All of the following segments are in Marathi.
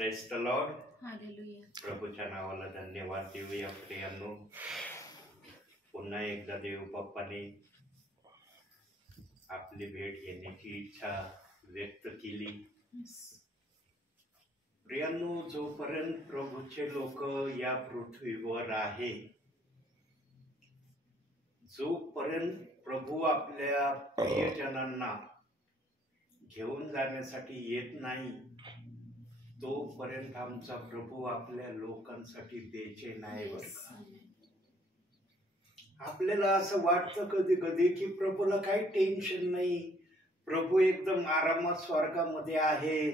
Praise the Lord. हालेलुया. प्रभूच्या नावाला धन्यवाद देऊया प्रियांनो. पुन्हा एकदा देव बाप्पाने आपली भेट घेण्याची इच्छा व्यक्त केली. प्रियांनो, जोपर्यंत प्रभूचे लोक या पृथ्वीवर आहे, जोपर्यंत प्रभू आपल्या प्रियजनांना घेऊन जाण्यासाठी येत नाही, तोपर्यंत आमचा प्रभू आपल्या लोकांसाठी बेचैन आहे. बरं का, आपल्याला असं वाटतं कधी कधी की प्रभूला काही टेन्शन नाही, प्रभू एकदम आरामात स्वर्गामध्ये आहे,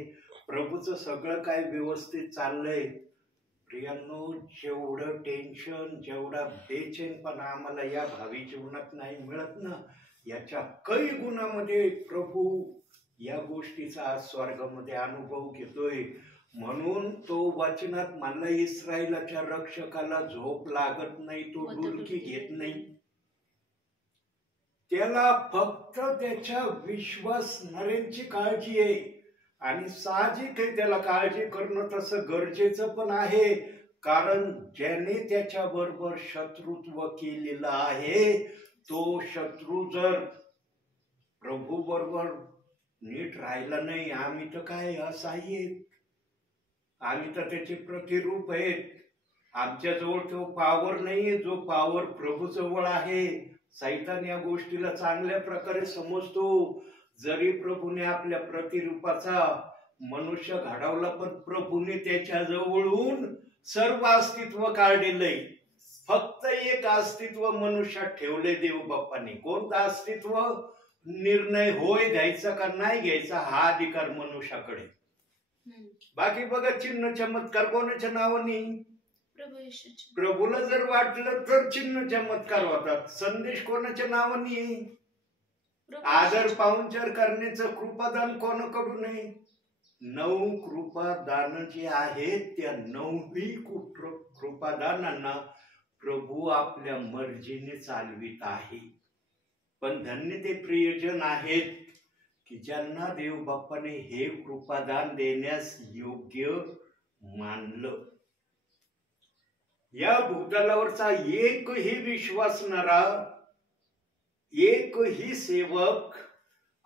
प्रभूचं सगळं काय व्यवस्थित चाललंय. प्रियांनो, जेवढं टेन्शन, जेवढा बेचैनपणा आम्हाला या भावी जीवनात नाही मिळत ना, याच्या काही गुणामध्ये प्रभू या गोष्टीचा आज स्वर्गामध्ये अनुभव घेतोय. म्हणून तो वचनात म्हणला, इस्रायलाच्या रक्षकाला झोप लागत नाही, तो डुलकी घेत नाही. त्याला फक्त त्याच्या विश्वासणाऱ्यांची काळजी आहे. आणि साहजिक आहे, त्याला काळजी करणं तसं गरजेचं पण आहे. कारण ज्याने त्याच्या बरोबर शत्रुत्व केलेलं आहे, तो शत्रू जर प्रभू बरोबर नीट राहिला नाही, आम्ही तर काय असहाय्य आहेत, आम्ही तर त्याचे प्रतिरूप आहेत. आमच्याजवळ तो पावर नाहीये जो पावर प्रभू जवळ आहे. सैतान या गोष्टीला चांगल्या प्रकारे समजतो. जरी प्रभूने आपल्या प्रतिरूपाचा मनुष्य घडवला, पण प्रभूने त्याच्या जवळून सर्व अस्तित्व काढलेलंय. फक्त एक अस्तित्व मनुष्यात ठेवले देव बाप्पाने. कोणतं अस्तित्व? निर्णय होय घ्यायचा का नाही घ्यायचा हा अधिकार मनुष्याकडे. बाकी बघा, चिन्ह चमत्कार कोणाच्या नावाने? प्रभूला जर वाटलं तर चिन्ह चमत्कार होतात. संदेश कोणाच्या नावाने? आदर पाहुणचार करण्याचं कृपादान कोणाकडून आहे? 9 कृपादान जे आहेत, त्या 9ही कृपादानांना प्रभू आपल्या मर्जीने चालवित आहे. पण धन्य ते प्रियजन आहेत की ज्यांना देव बाप्पाने हे कृपादान देण्यास योग्य मानलं. या भूतलावरचा एकही विश्वासणारा, एकही सेवक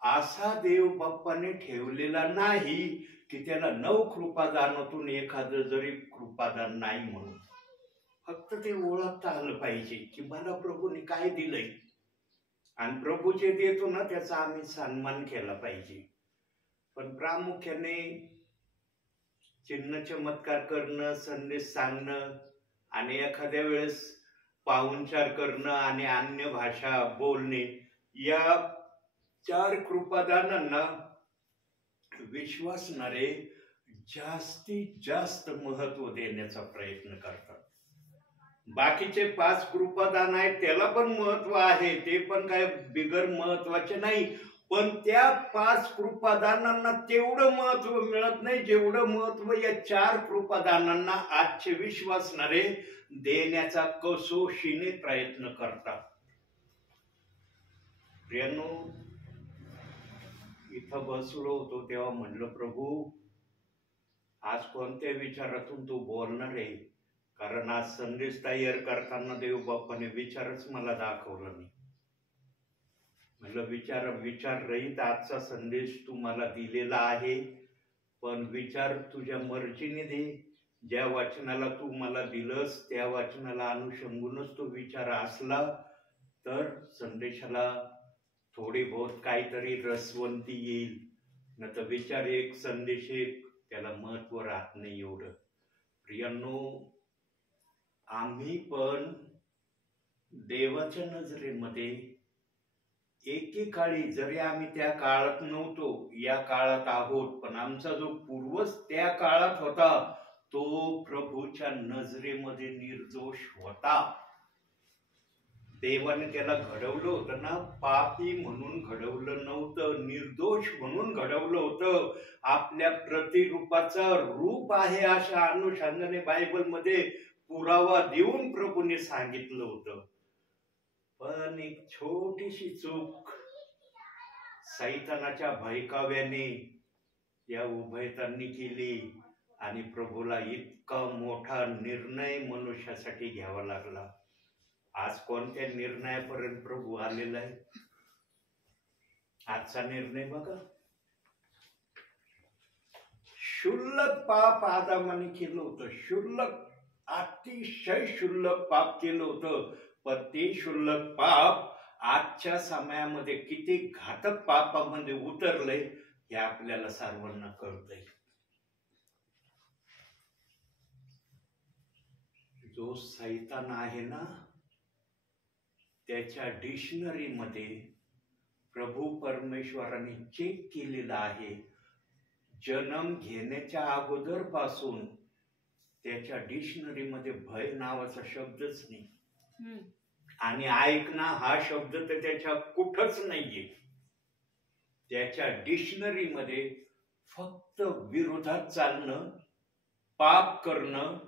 असा देव बाप्पाने ठेवलेला नाही की त्याला 9 कृपादानातून एखादं जरी कृपादान नाही म्हणून. फक्त ते ओळखता आलं पाहिजे की मला प्रभूने काय दिलंय, आणि प्रभू जे देतो ना त्याचा आम्ही सन्मान केला पाहिजे. पण प्रामुख्याने चिन्ह चमत्कार करणं, संदेश सांगणं आणि एखाद्या वेळेस पाहुणचार करणं आणि अन्य भाषा बोलणे, या 4 कृपादानांना विश्वासणारे जास्तीत जास्त महत्व देण्याचा प्रयत्न करतात. बाकीचे 5 कृपादान आहेत त्याला पण महत्व आहे, ते पण काय बिगर महत्वाचे नाही. पण त्या 5 कृपादानांना तेवढं महत्व मिळत नाही जेवढं महत्व या 4 कृपादानांना आजचे विश्वासणारे देण्याचा कसोशीने प्रयत्न करतात. प्रियांनो, इथं बसलो होतो तेव्हा म्हणलं, प्रभू आज कोणत्या विचारातून तू बोलणार आहे? कारण आज संदेश तयार करताना देव बाप्पाने विचारच मला दाखवला नाही. म्हणलं विचार रहित आजचा संदेश तू मला दिलेला आहे, पण विचार तुझ्या मर्जीने दे. ज्या वाचनाला तू मला दिलंस त्या वाचनाला अनुषंगूनच तो विचार असला तर संदेशाला थोडी बहुत काहीतरी रसवंती येईल. न तर विचार एक, संदेश एक, त्याला महत्व राहत नाही एवढं. प्रियांनो, आम्ही पण देवाच्या नजरेमध्ये एकेकाळी, जरी आम्ही त्या काळात नव्हतो, या काळात आहोत, पण आमचा जो पूर्वज त्या काळात होता तो प्रभूच्या नजरेमध्ये निर्दोष होता. देवाने त्याला घडवलं होतं ना, पापी म्हणून घडवलं नव्हतं, निर्दोष म्हणून घडवलं होतं. आपल्या प्रतिरूपाचा रूप आहे अशा अनुषंगाने बायबलमध्ये पुरावा देऊन प्रभूने सांगितलं होतं. पण एक छोटीशी चूक सैतानाच्या भयकाव्याने या उभयतांनी केली आणि प्रभूला इतका मोठा निर्णय मनुष्यासाठी घ्यावा लागला. आज कोणत्या निर्णयापर्यंत प्रभू आलेला आहे? आजचा निर्णय बघा. क्षुल्लक पाप आदामाने केलं होतं. क्षुल्लक, अतिशय क्षुल्लक पाप केलं होतं. पण ते क्षुल्लक पाप आजच्या समयामध्ये किती घातक पापामध्ये उतरलंय हे आपल्याला सर्वांना कळतंय. जो सैतान आहे ना, त्याच्या डिक्शनरीमध्ये प्रभू परमेश्वराने चेक केलेला आहे. जन्म घेण्याच्या अगोदर पासून त्याच्या डिक्शनरीमध्ये भय नावाचा शब्दच नाही. आणि ऐकणं हा शब्द तर त्याच्या कुठंच नाहीये. त्याच्या डिक्शनरीमध्ये फक्त विरोधात चालणं, पाप करणं,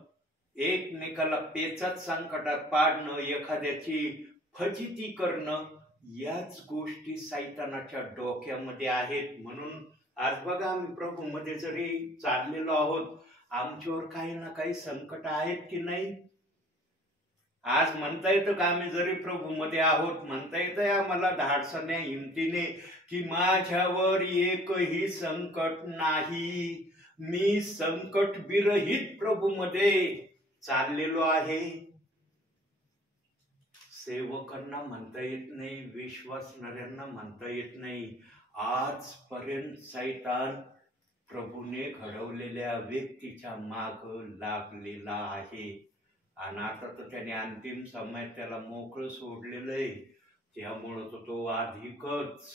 एकमेकाला पेचात संकटात पाडणं, एखाद्याची फजिती करणं, याच गोष्टी सैतानाच्या डोक्यामध्ये आहेत. म्हणून आज बघा, आम्ही प्रभूमध्ये जरी चाललेलो आहोत, आमच्यावर काही ना काही संकट आहेत की नाही? आज म्हणता येतं का आम्ही जरी प्रभूमध्ये आहोत, म्हणता येतंय आम्हाला धाडसाने, हिमतीने की माझ्यावर एकही संकट नाही, मी संकट विरहित प्रभूमध्ये चाललेलो आहे. सेवकांना म्हणता येत नाही, विश्वासणाऱ्यांना म्हणता येत नाही. आजपर्यंत सैतान प्रभूने घडवलेल्या व्यक्तीच्या माग लागलेला आहे. आणि आता तर त्याने अंतिम समयात त्याला मोकळं सोडलेलं आहे. त्यामुळं तो अधिकच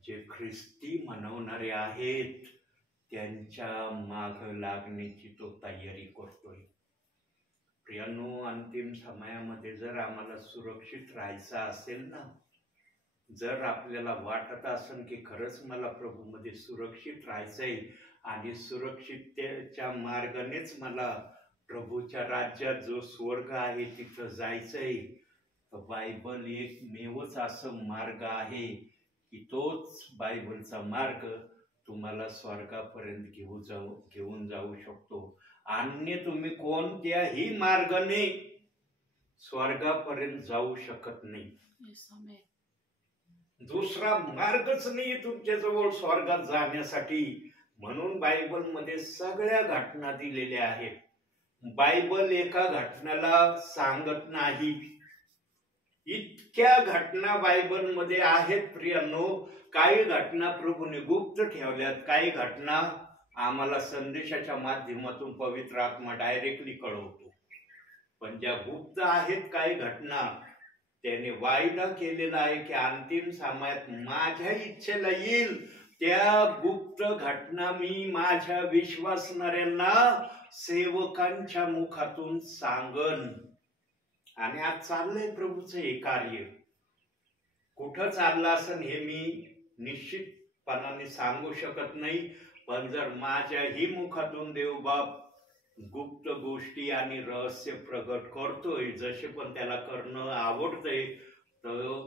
जे ख्रिस्ती म्हणवणारे आहेत त्यांच्या माग लागण्याची तो तयारी करतोय. प्रियांनो, अंतिम समयामध्ये जर आम्हाला सुरक्षित राहायचं असेल ना, जर आपल्याला वाटत असेल की खरंच मला प्रभूमध्ये सुरक्षित राहायचंय आणि सुरक्षिततेच्या मार्गानेच मला प्रभूच्या राज्यात जो स्वर्ग आहे तिथं जायचंय, तर बायबल एकमेवच असं मार्ग आहे की तोच बायबलचा मार्ग तुम्हाला स्वर्गापर्यंत घेऊन जाऊ शकतो. अन्य तुम्ही कोणत्याही मार्गाने स्वर्गापर्यंत जाऊ शकत नाही. दुसरा मार्गच नाही तुमच्या जवळ स्वर्गात जाण्यासाठी. म्हणून बायबलमध्ये सगळ्या घटना दिलेल्या आहेत. बायबल एका घटनेला सांगत नाही, इतक्या घटना बायबलमध्ये आहेत प्रियांनो. काही घटना प्रभूने गुप्त ठेवल्यात, काही घटना आम्हाला संदेशाच्या माध्यमातून पवित्र आत्मा डायरेक्टली कळवतो. पण ज्या गुप्त आहेत काही घटना, त्याने वायदा केलेला आहे की अंतिम समयात माझ्या इच्छेला येईल त्या गुप्त घटना मी माझ्या विश्वासणाऱ्यांना सेवकांच्या मुखातून सांगन. आणि आज चाललंय प्रभूचं हे कार्य. कुठं चाललं असेल हे मी निश्चितपणाने सांगू शकत नाही, पण जर माझ्याही मुखातून देवबाप गुप्त गोष्टी आणि रहस्य प्रगट करतोय, जसे पण त्याला करणं आवडतंय, तर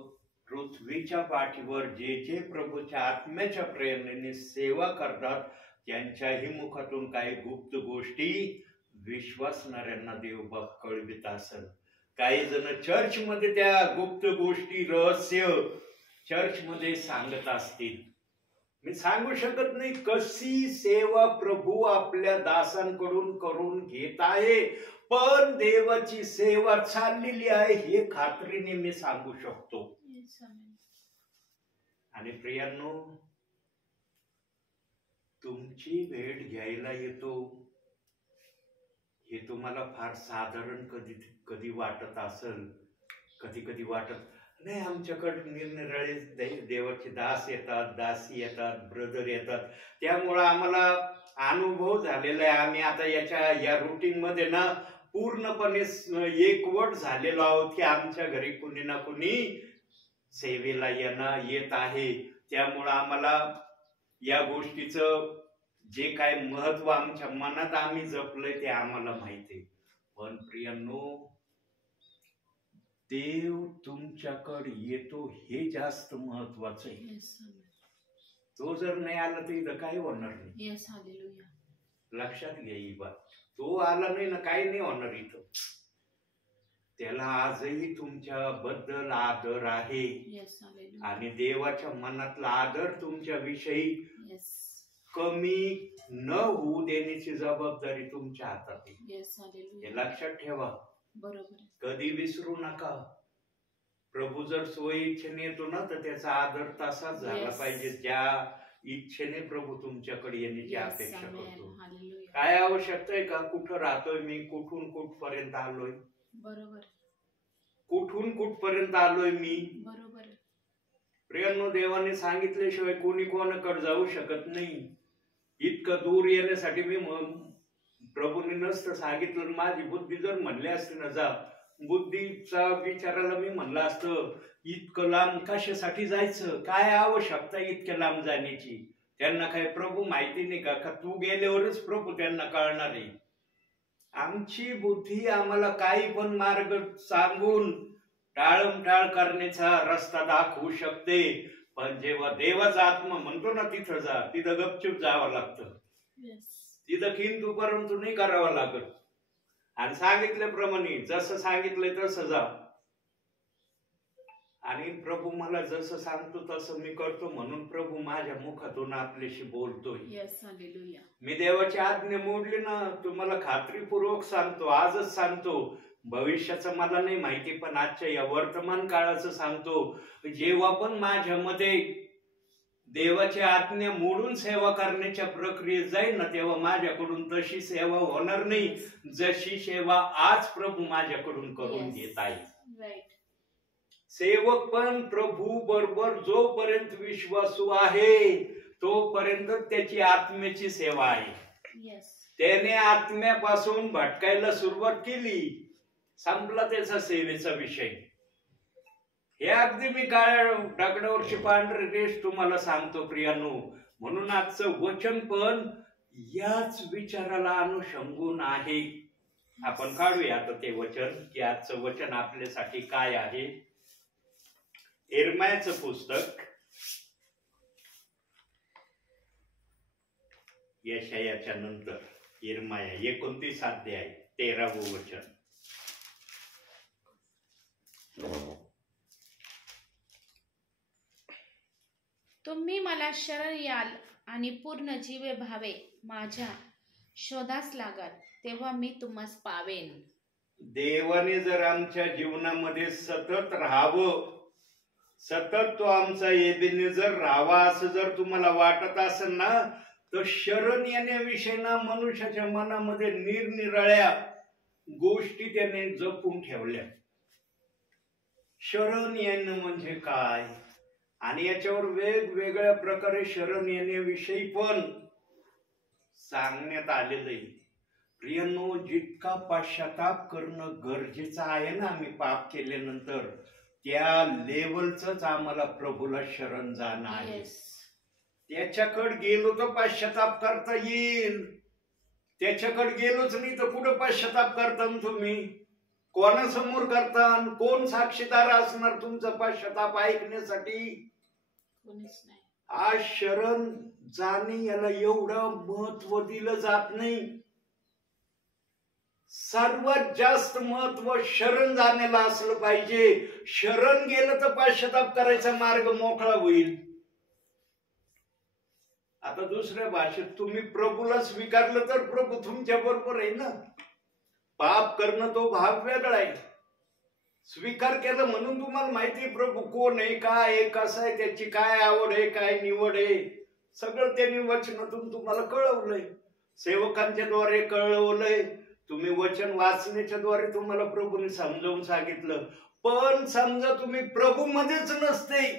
पृथ्वीच्या पाठीवर जे जे प्रभूच्या आत्म्याच्या प्रेरणेने सेवा करतात त्यांच्याही मुखातून काही गुप्त गोष्टी विश्वासणाऱ्यांना देवबाप कळवित असेल. काही जण चर्चमध्ये त्या गुप्त गोष्टी रहस्य चर्चमध्ये सांगत असतील. मी सांगू शकत नाही कशी सेवा प्रभू आपल्या दासांकडून करून घेत आहे, पण देवाची सेवा चाललेली आहे हे खात्रीने मी सांगू शकतो. आणि प्रियांनो, तुमची भेट घ्यायला येतो हे तुम्हाला फार साधारण कधी वाटत असेल, कधी वाटत नाही. आमच्याकडे निरनिराळे देवाचे दास येतात, दासी येतात, ब्रदर येतात, त्यामुळं आम्हाला अनुभव झालेला आहे. आम्ही आता या रुटीन मध्ये ना पूर्णपणे एकवट झालेलो आहोत की आमच्या घरी कुणी ना कुणी सेवेला येत आहे. त्यामुळं आम्हाला या गोष्टीचं जे काय महत्व आमच्या मनात आम्ही जपलंय ते आम्हाला माहिती. पण प्रियांनो, देव तुमच्याकडे येतो हे जास्त महत्वाचं आहे. तो जर नाही आला तर इथं काही होणार नाही. लक्षात घ्या ही बात. तो आला नाही ना, काही नाही होणार इथं. त्याला आजही तुमच्या बद्दल आदर आहे. आणि देवाच्या मनातला आदर तुमच्या विषयी कमी न होऊ देण्याची जबाबदारी तुमच्या हातात आहे. हे लक्षात ठेवा. कधी विसरू नका. प्रभू जर सोयी इच्छेने येतो ना, तर त्याचा आदर तसाच झाला पाहिजे ज्या इच्छेने प्रभू तुमच्याकडे येण्याची अपेक्षा करतो. काय आवश्यकता आहे का? कुठं राहतोय मी, कुठून कुठपर्यंत आलोय, बरोबर, कुठून कुठपर्यंत आलोय मी, बरोबर. प्रियांनो, देवाने सांगितल्याशिवाय कोणी कोणाकडे जाऊ शकत नाही. इतकं दूर येण्यासाठी मी प्रभूने नसतं सांगितलं. माझी बुद्धी जर म्हणली असते ना जा, बुद्धीचा विचाराला मी म्हणलं असतं इतकं लांब कशासाठी जायचं, काय आवश्यकता इतक्या लांब जाण्याची. त्यांना काय प्रभू माहिती नाही का तू गेल्यावरच प्रभू त्यांना कळणार आहे. आमची बुद्धी आम्हाला काही पण मार्ग सांगून टाळमटाळ करण्याचा रस्ता दाखवू शकते, पण जेव्हा देवाचा आत्मा म्हणतो ना तिथं जा, तिथं गपचूप जावं लागतं. तिथं किंतु परंतु नाही करावं लागत. आणि सांगितल्याप्रमाणे जसं सांगितलंय तसं जा. आणि प्रभू मला जसं सांगतो तसं मी करतो, म्हणून प्रभू माझ्या मुखातून आपल्याशी बोलतोय. मी देवाची आज्ञा मोडली ना, तुम्हाला खात्रीपूर्वक सांगतो, आजच सांगतो, भविष्याचं मला नाही माहिती, पण आजच्या या वर्तमान काळाचं सांगतो, जेव्हा पण माझ्यामध्ये देवाची आज्ञा मोडून सेवा करण्याच्या प्रक्रियेत जाईल ना, तेव्हा माझ्याकडून तशी सेवा होणार नाही जशी सेवा आज प्रभू माझ्याकडून करून घेत आहे. सेवक पण प्रभू बरोबर जोपर्यंत विश्वासू आहे तोपर्यंत त्याची आत्म्याची सेवा आहे. त्याने आत्म्यापासून भटकायला सुरुवात केली, संपला त्याचा सेवेचा विषय. हे अगदी मी काळ्या दगडावरची पांढरी रेष तुम्हाला सांगतो प्रियांनो. म्हणून आजचं वचन पण याच विचाराला अनुषंगून आहे. आपण काढूया आता ते वचन, की आजचं वचन आपल्यासाठी काय आहे. यिर्मयाचं पुस्तक, यशायाच्या नंतर यिर्मया 29 अध्याय 13वं वचन. तुम्ही मला शरण याल आणि पूर्ण जीवे भावे माझ्या शोधास लागाल, तेव्हा मी तुम्हास पावेन. देवाने जर आमच्या जीवनामध्ये सतत राहावं, सतत तो आमचा एबेनेझर राहावा असं जर तुम्हाला वाटत असेल ना, तर शरण येण्याविषयी ना मनुष्याच्या मनामध्ये निरनिराळ्या गोष्टी त्याने जपून ठेवल्या. शरण येणं म्हणजे काय, आणि याच्यावर वेगवेगळ्या प्रकारे शरण येण्याविषयी पण सांगण्यात आलेलं आहे. प्रियांनो, जितका पश्चाताप करणं गरजेचं आहे ना, आम्ही पाप केल्यानंतर त्या लेवलच आम्हाला प्रभूला शरण जाणं आहे. त्याच्याकडे गेलो तर पश्चाताप करता येईल, त्याच्याकडे गेलोच नाही तर कुठं पश्चाताप करता तुम्ही, कोणासमोर करता, कोण साक्षीदार असणार तुमचा पश्चाताप ऐकण्यासाठी? आज शरण जाणे याला एवढं महत्व दिलं जात नाही. सर्वात जास्त महत्व शरण जाण्याला असलं पाहिजे. शरण गेलं तर पश्चाताप करायचा मार्ग मोकळा होईल. आता दुसऱ्या भाषेत तुम्ही प्रभूला स्वीकारलं तर प्रभू तुमच्या बरोबर आहे ना. पाप करणं तो भाग वेगळा आहे. स्वीकार केलं म्हणून तुम्हाला माहिती प्रभू कोण आहे, काय आहे, कसं आहे, त्याची काय आवड आहे, काय निवड आहे, सगळं त्यांनी वचनातून तुम्हाला कळवलंय, सेवकांच्या द्वारे कळवलंय. तुम्ही वचन वाचण्याच्या द्वारे तुम्हाला प्रभूने समजावून सांगितलं. पण समजा तुम्ही प्रभू मध्येच नसते,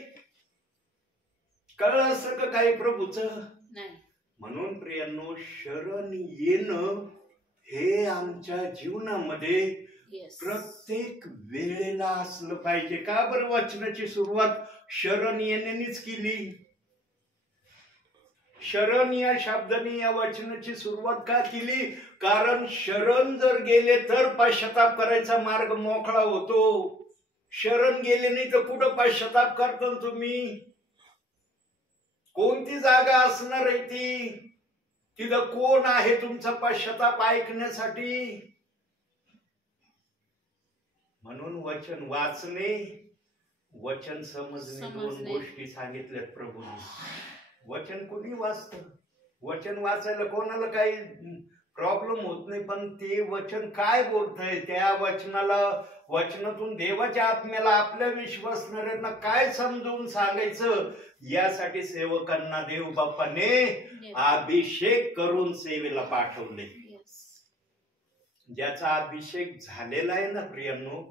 कळलं असतं का काही प्रभूच नाही. म्हणून प्रियांनो, शरण येणं हे आमच्या जीवनामध्ये प्रत्येक वेळेला असलं पाहिजे. का बरं वचनाची सुरुवात शरण येण्यानेच केली? शरण या शब्दाने या वचनाची सुरुवात का केली? कारण शरण जर गेले तर पश्चाताप करायचा मार्ग मोकळा होतो. शरण गेले नाही तर कुठं पश्चाताप करता तुम्ही? कोणती जागा असणार आहे ती? तिथं कोण आहे तुमचा पश्चाताप ऐकण्यासाठी? म्हणून वचन वाचणे, वचन समजणे, दोन गोष्टी सांगितल्यात प्रभूंनी. वचन कोणी वाचतं? वचन वाचायला कोणाला काही प्रॉब्लेम होत नाही, पण ते वचन काय बोलतंय, त्या वचनातून देवाच्या आत्म्याला आपल्या विश्वासणाऱ्यांना काय समजून सांगायचं, यासाठी सेवकांना देव बाप्पाने अभिषेक करून सेवेला पाठवले. ज्याचा अभिषेक झालेला आहे ना प्रियांनो,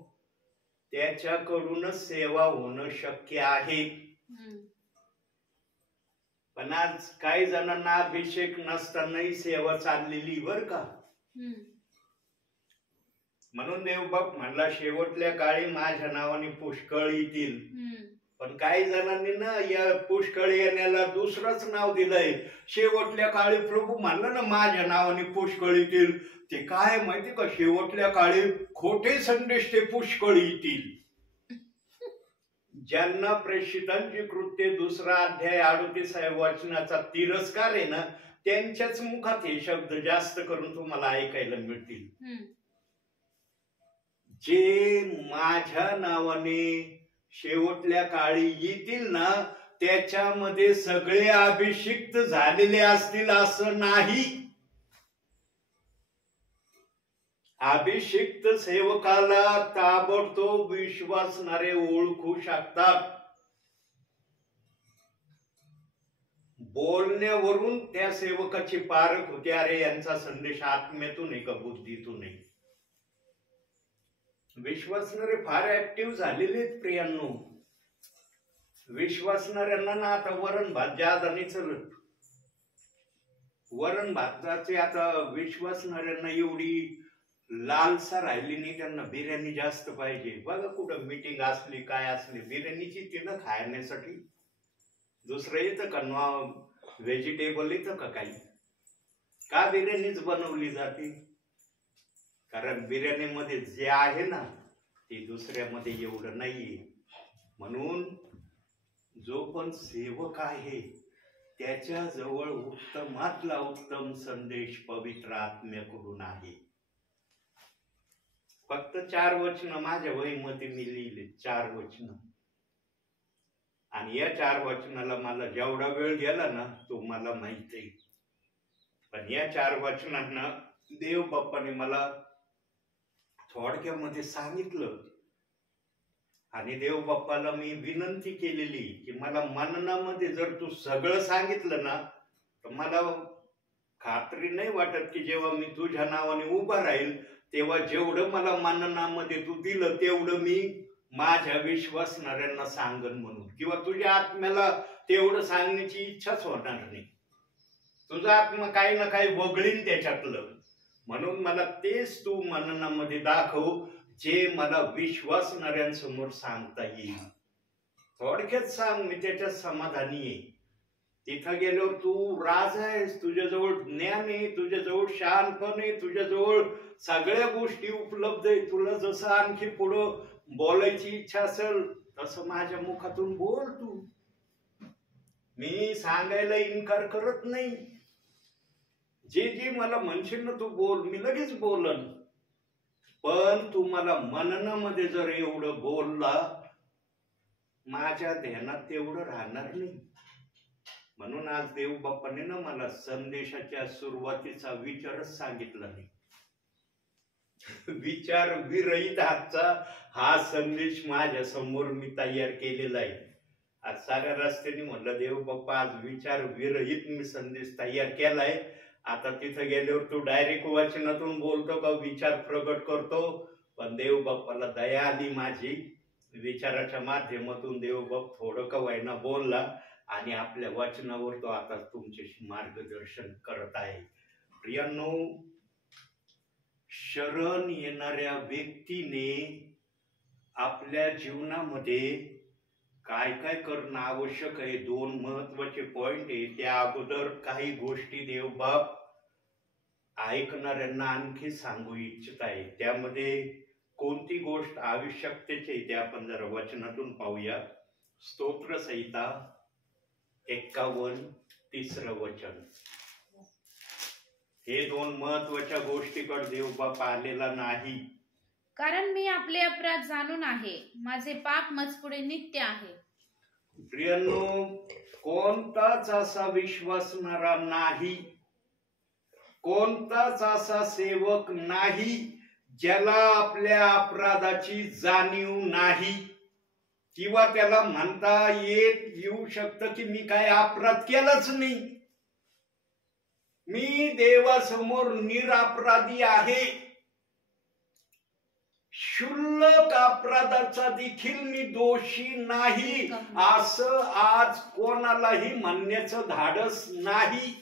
त्याच्याकडूनच सेवा होणं शक्य आहे. पण आज काही जणांना अभिषेक नसतानाही सेवा चाललेली बर का. म्हणून देवबाप म्हणला शेवटल्या काळी माझ्या नावाने पुष्कळ येतील. पण काही जणांनी ना या पुष्कळ येण्याला दुसरंच नाव दिलंय. शेवटल्या काळी प्रभू म्हणलं ना माझ्या नावाने पुष्कळ येतील, ते काय माहिती का, शेवटल्या काळी खोटे संदेश ते पुष्कळ येतील. ज्यांना प्रेषितांची कृत्ये 2 अध्याय 38 वचनाचा तिरस्कार आहे ना, त्यांच्याच मुखात हे शब्द जास्त करून तुम्हाला ऐकायला मिळतील. जे माझ्या नावाने शेवटल्या काळी येतील ना, त्याच्यामध्ये सगळे अभिषिक्त झालेले असतील असं नाही. अभिषिक्त सेवकाला ताबडतोब विश्वासणारे ओळखू शकतात. बोलण्यावरून त्या सेवकाची पारख होते, अरे यांचा संदेश आत्म्यातून आहे का बुद्धीतून आहे. विश्वासणारे फार ऍक्टिव्ह झालेले आहेत प्रियांनो. विश्वासणाऱ्यांना ना आता वरण भात ज्यादा नाही चलत. वरण भाताचे आता विश्वासणाऱ्यांना एवढी लालसा राहिली नाही, त्यांना बिर्याणी जास्त पाहिजे. बघा कुठं मीटिंग असली काय असली, बिर्याणीची तिनं खाण्यासाठी दुसरं येतं का, व्हेजिटेबल येतं का काही, का बिर्याणीच बनवली जाते? कारण बिर्याणीमध्ये जे आहे ना ते दुसऱ्यामध्ये एवढं नाहीये. म्हणून जो पण सेवक आहे त्याच्याजवळ उत्तमातला उत्तम संदेश पवित्र आत्म्याकडून आहे. फक्त 4 वचन माझ्या वहीमध्ये लिहिले, 4 वचन, आणि या 4 वचनाला मला जेवढा वेळ गेला ना तो मला माहित आहे. पण या 4 वचनांना देव बाप्पाने मला थोडक्यामध्ये सांगितलं. आणि देव बाप्पाला मी विनंती केलेली की मला मननामध्ये जर तू सगळं सांगितलं ना, तर मला खात्री नाही वाटत की जेव्हा मी तुझ्या नावाने उभा राहील तेव्हा जेवढं मला मननामध्ये तू दिलं तेवढं मी माझ्या विश्वासणाऱ्यांना सांगन म्हणून, किंवा तुझ्या आत्म्याला तेवढं सांगण्याची इच्छाच होणार नाही. तुझा आत्मा काही ना काही वगळीन त्याच्यातलं. म्हणून मला तेच तू मननामध्ये दाखव जे मला विश्वासणाऱ्यांसमोर सांगता येईल. थोडक्यात सांग, मी त्याच्यात समाधानी आहे. तिथं गेल्यावर तू राज आहेस, तुझ्याजवळ ज्ञान आहे, तुझ्याजवळ शहाणपण आहे, तुझ्याजवळ सगळ्या गोष्टी उपलब्ध आहे. तुला जसं आणखी पुढं बोलायची इच्छा असेल तसं माझ्या मुखातून बोल तू. मी सांगायला इन्कार करत नाही. जे जे मला म्हणशील ना तू बोल, मी लगेच बोलन. पण तू मला मननामध्ये जर एवढं बोलला, माझ्या ध्यानात तेवढं राहणार नाही. म्हणून आज देव बाप्पाने ना मला संदेशाच्या सुरुवातीचा विचारच सांगितला नाही. विचार विरहित आजचा हा संदेश माझ्या समोर मी तयार केलेला आहे. आज साऱ्या रस्त्याने म्हणलं देव बाप्पा आज विचार विरहित मी संदेश तयार केलाय. आता तिथं गेल्यावर तू डायरेक्ट वचनातून बोलतो का विचार प्रगट करतो? पण देव बाप्पाला दया आली माझी. विचाराच्या माध्यमातून देव बाप थोडं का व्हायना बोलला आणि आपल्या वचनावर तो आता तुमच्याशी मार्गदर्शन करत आहे. प्रियांनो, शरण येणाऱ्या व्यक्तीने आपल्या जीवनामध्ये काय काय करणं आवश्यक आहे, 2 महत्वाचे पॉइंट आहे. त्या अगोदर काही गोष्टी देवबाप ऐकणाऱ्यांना आणखी सांगू इच्छित आहे. त्यामध्ये कोणती गोष्ट आवश्यकतेची आहे ते आपण जरा वचनातून पाहूया. स्तोत्र संहिता 51 3रं वचन. हे दोन महत्वाच्या गोष्टीकडे देवबाप आलेला नाही. कारण मी आपले अपराध जाणून आहे, माझे पाप मजपुढे नित्य आहे. प्रियांनो, कोणताच असा विश्वासणारा नाही, कोणताच असा सेवक नाही ज्याला आपल्या अपराधाची जाणीव नाही, किंवा त्याला म्हणता येऊ शकतं की मी काय अपराध केलाच नाही, मी देवासमोर निरपराधी आहे, क्षुल्लक अपराधाचा देखील मी दोषी नाही, असं आज कोणालाही म्हणण्याचं धाडस नाही.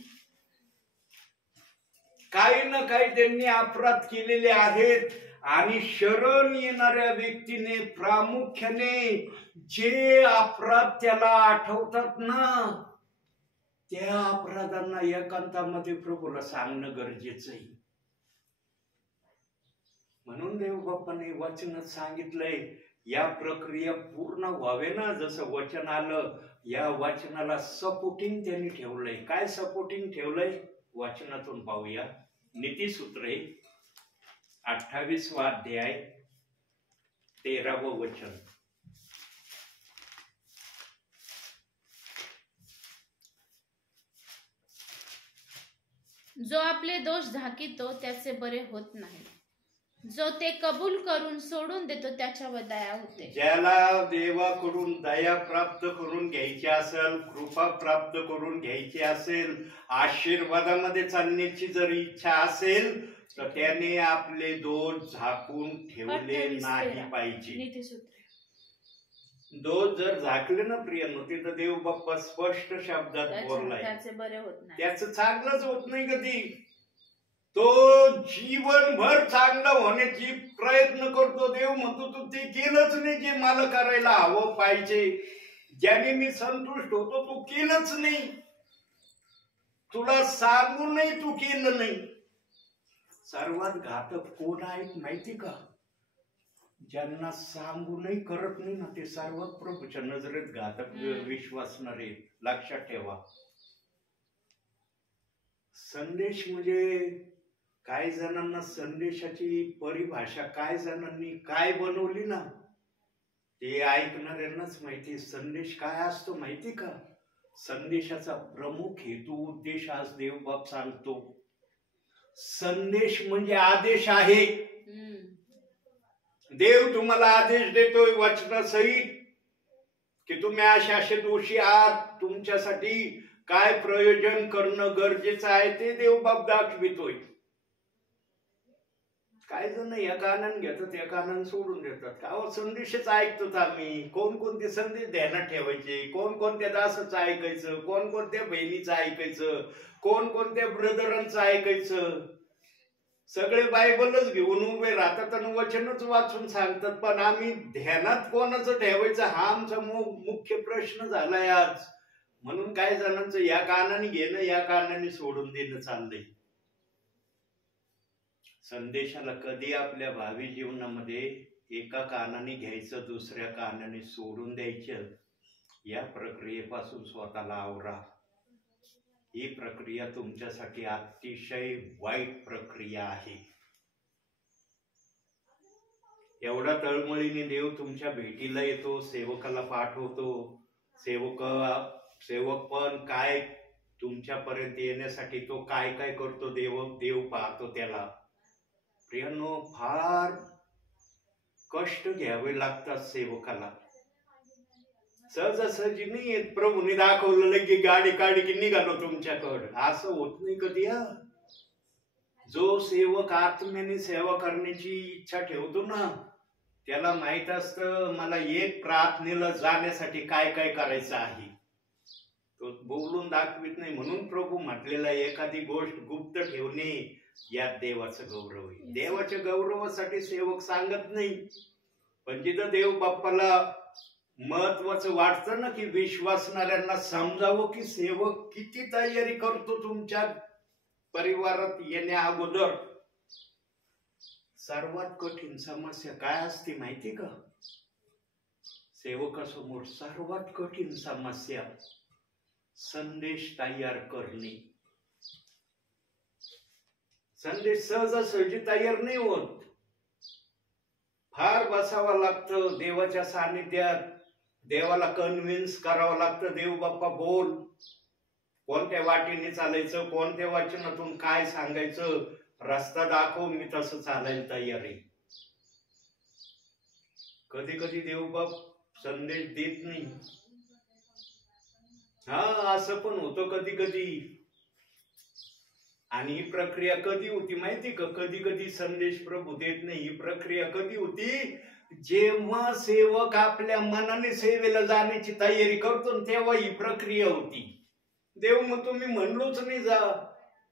काही ना काही त्यांनी अपराध केलेले आहेत आणि शरण येणाऱ्या व्यक्तीने प्रामुख्याने जे अपराध त्याला आठवतात ना, त्या अपराधांना एकांतामध्ये प्रभूला सांगणं गरजेचं आहे. म्हणून देवबापाने वचनात सांगितलंय, या प्रक्रिया पूर्ण व्हावे ना, जसं वचन आलं, या वचनाला सपोर्टिंग त्यांनी ठेवलंय. काय सपोर्टिंग ठेवलंय वचनातून पाहूया. नीतिसूत्रे 28वा अध्याय 13वं वचन. जो आपले दोष झाकितो त्याचे बरे होत नाही, जो ते कबूल करून सोडून देतो त्याच्यावर दया होते. ज्याला देवाकडून दया प्राप्त करून घ्यायची असेल, कृपा प्राप्त करून घ्यायची असेल, आशीर्वादामध्ये चालण्याची जर इच्छा असेल, तर त्याने आपले दोष झाकून ठेवले नाही पाहिजे. नीतिसूत्रे दोष जर झाकले ना प्रियांनो, तिथं देव बाप्पा स्पष्ट शब्दात बोललाय, त्याचे बरे होत नाही, त्याचं चांगलंच होत नाही कधी. तो जीवनभर चांगला होण्याची प्रयत्न करतो. देव म्हणतो तू ते केलंच नाही जे मला करायला हवं पाहिजे, ज्याने मी संतुष्ट होतो तू केलंच नाही, तुला सांगूनही तू केलं नाही. सर्वात घातक कोण आहेत माहिती का? ज्यांना सांगूनही करत नाही ना, ते सर्वात प्रभूच्या नजरेत घातक विश्वासणारे. लक्षात ठेवा. संदेश म्हणजे काही जणांना संदेशाची परिभाषा काय जणांनी काय बनवली ना, ते ऐकणाऱ्यांनाच माहिती. संदेश काय असतो माहिती का? संदेशाचा प्रमुख हेतू उद्देश आज देवबाप सांगतो. संदेश म्हणजे आदेश आहे. देव तुम्हाला आदेश देतोय वचनासहित की तुम्ही असे दोषी आहात, तुमच्यासाठी काय प्रयोजन करणं गरजेचं आहे ते देवबाप दाखवितोय. काय जण या कानान घेतात, या कानान सोडून देतात. का संदेशच ऐकतो आम्ही. कोणकोणते संदेश ध्यानात ठेवायचे, कोणकोणत्या दासाचं ऐकायचं, कोणकोणत्या बहिणीचं ऐकायचं, कोणकोणत्या ब्रदरांचं ऐकायचं. सगळे बायबलच घेऊन उभे राहतात आणि वचनच वाचून सांगतात, पण आम्ही ध्यानात कोणाचं ठेवायचं हा आमचा मुख्य प्रश्न झालाय आज. म्हणून काही जणांचं या कानाने घेणं, या कानाने सोडून देणं चाललंय. संदेशाला कधी आपल्या भावी जीवनामध्ये एका कानाने घ्यायचं, दुसऱ्या कानाने सोडून द्यायचं, या प्रक्रियेपासून स्वतःला आवरा. ही प्रक्रिया तुमच्यासाठी अतिशय वाईट प्रक्रिया आहे. एवढा तळमळीने देव तुमच्या भेटीला येतो, सेवकाला पाठवतो. सेवक पण काय तुमच्यापर्यंत येण्यासाठी तो काय काय करतो देव पाहतो त्याला. प्रियांनो, फार कष्ट घ्यावे लागतात सेवकाला. सहजासहजी नाही येत. प्रभूने दाखवलं की गाडी काढी की निघालो तुमच्याकडे, असं होत नाही कधी. जो सेवक आत्म्याने सेवा करण्याची इच्छा ठेवतो ना, त्याला माहित असतं मला एक प्रार्थनेला जाण्यासाठी काय काय करायचं आहे. तो बोलून दाखवित नाही. म्हणून प्रभू म्हटलेला एखादी गोष्ट गुप्त ठेवणे यात देवाचं गौरव आहे. देवाच्या गौरवासाठी सेवक सांगत नाही, पण जिथं देव बाप्पाला महत्वाचं वाटतं ना की विश्वासणाऱ्यांना समजावं की सेवक किती तयारी करतो तुमच्या परिवारात येण्या अगोदर. सर्वात कठीण समस्या काय असते माहिती का? सेवकासमोर सर्वात कठीण समस्या संदेश तयार करणे. संदेश सहजासहजी तयार नाही होत. फार बसावं लागतं देवाच्या सानिध्यात, देवाला कन्व्हिन्स करावं लागतं. देव बाप्पा बोल, कोणत्या वाटेने चालायचं, कोणत्या वचनातून काय सांगायचं, रस्ता दाखव, मी तसं चालायला तयार आहे. कधी कधी देव बाप संदेश देत नाही. हा, असं पण होतं कधी कधी. आणि ही प्रक्रिया कधी होती माहिती का? कधी कधी संदेश प्रभू देत नाही. ही प्रक्रिया कधी होती? जेव्हा सेवक आपल्या मनाने सेवेला जाण्याची तयारी करतो तेव्हा ही प्रक्रिया होती. देव मग तुम्ही म्हणलोच नाही जा,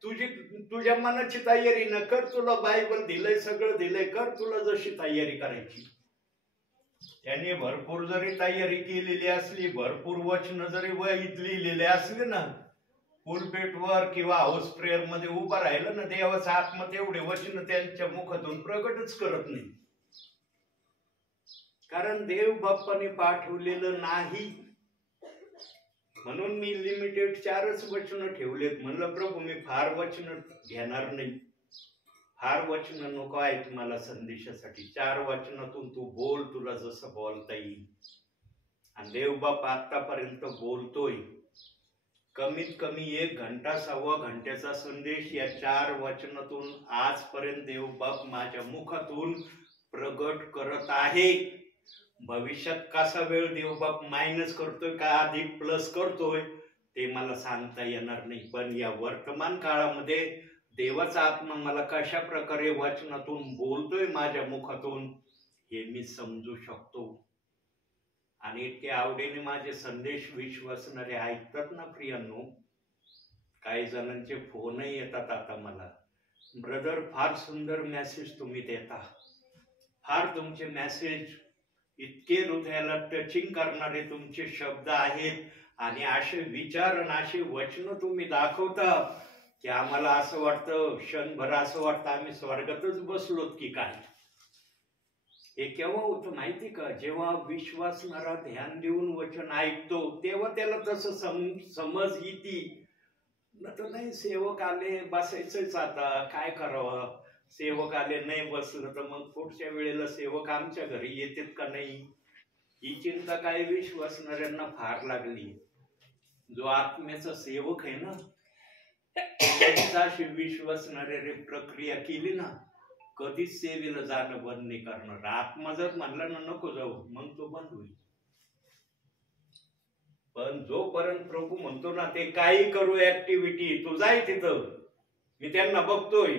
तुझ्या मनाची तयारी न कर, तुला बायबल दिलंय, सगळं दिलंय, कर तुला जशी तयारी करायची. त्याने भरपूर जरी तयारी केलेली असली, भरपूर वचन जरी वहीत लिहिलेले असले ना, पुलपेटवर किंवा हाऊस प्रेयर मध्ये उभा राहिलं ना, देवाचा आत्मा तेवढे वचन त्यांच्या मुखातून प्रकटच करत नाही. कारण देव बाप्पाने पाठवलेलं नाही. म्हणून मी लिमिटेड 4च वचन ठेवलेत. म्हणलं प्रभू मी फार वचन घेणार नाही, फार वचन नको आहेत मला संदेशासाठी. 4 वचनातून तू बोल, तुला जसं बोलता येईल. आणि देव बाप आतापर्यंत बोलतोय. कमीत कमी 1 घंटा 1.25 घंट्याचा संदेश या 4 वचनातून आजपर्यंत देव बाप माझ्या मुखातून प्रगट करत आहे. भविष्यात कसा वेळ देव बाप मायनस करतोय का अधिक प्लस करतोय ते मला सांगता येणार नाही. पण या वर्तमान काळामध्ये देवाचा आत्मा मला कशा प्रकारे वचनातून बोलतोय माझ्या मुखातून हे मी समजू शकतो. आणि इतके आवडीने माझे संदेश विश्वासणारे ऐकतात ना प्रियांनो. काही जणांचे फोनही येतात आता मला, ब्रदर फार सुंदर मेसेज तुम्ही देता, फार तुमचे मेसेज इतके हृदयाला टचिंग करणारे तुमचे शब्द आहेत, आणि असे विचार आणि असे वचन तुम्ही दाखवता की आम्हाला असं वाटतं, क्षणभर असं वाटतं आम्ही स्वर्गातच बसलोत की काय. हे केव्हा होतं माहिती का? जेव्हा विश्वासणारा ध्यान देऊन वचन ऐकतो तेव्हा त्याला तसं समज येते. नाही सेवक आले बसायचंच, आता काय करावं, सेवक आले नाही बसलं तर मग पुढच्या वेळेला सेवक आमच्या घरी येतात का नाही, ही चिंता काय विश्वासणाऱ्यांना फार लागली. जो आत्म्याचा सेवक आहे ना, अशी विश्वासणाऱ्या प्रक्रिया केली ना, कधीच सेवेला जाणं बंद नाही करणार. आत्मा जर म्हणला ना नको जाऊ, मग तो बंद होईल. पण जोपर्यंत प्रभू म्हणतो ना ते काही करू ऍक्टिव्हिटी, तू जाय तिथं, मी त्यांना बघतोय,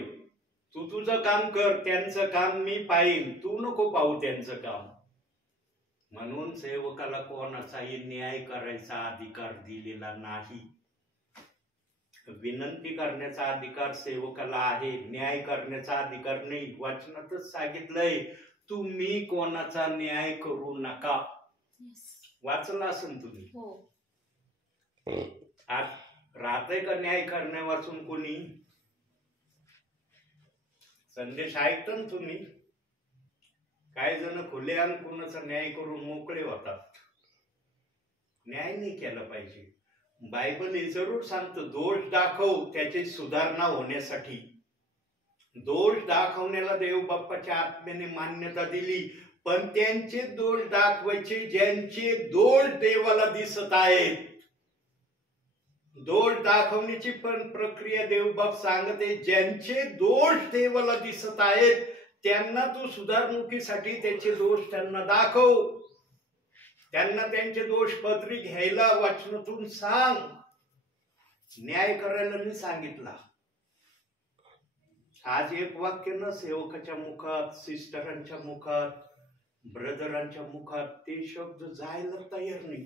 तू तुझं काम कर, त्यांचं काम मी पाहिन, तू नको पाहू त्यांचं काम. म्हणून सेवकाला कोणाचाही न्याय करायचा अधिकार दिलेला नाही. विनंती करण्याचा अधिकार सेवकाला आहे, न्याय करण्याचा अधिकार नाही. वचनातच सांगितलंय तुम्ही कोणाचा न्याय करू नका. वाचला असेल तुम्ही. राहतय का न्याय करण्या वाचून कोणी? संदेश ऐकता ना तुम्ही? काही जण खुलेआम कोणाचा न्याय करून मोकळे होतात. न्याय नाही केला पाहिजे. बायबल हे जरूर सांगतं, दोष दाखव त्याची सुधारणा होण्यासाठी. दोष दाखवण्याला देव बाप्पाच्या आत्म्याने मान्यता दिली, पण त्यांचे दोष दाखवायचे ज्यांचे दोष देवाला दिसत आहेत. दोष दाखवण्याची पण प्रक्रिया देवबाप सांगते, ज्यांचे दोष देवाला दिसत आहेत त्यांना तू सुधारणुकीसाठी त्याचे दोष त्यांना दाखव. त्यांना त्यांचे दोष पदरी घ्यायला वचनातून सांग. न्याय करायला मी सांगितला. आज एक वाक्य ना सेवकाच्या मुखात, सिस्टरांच्या मुखात, ब्रदरांच्या मुखात ते शब्द जायला तयार नाही.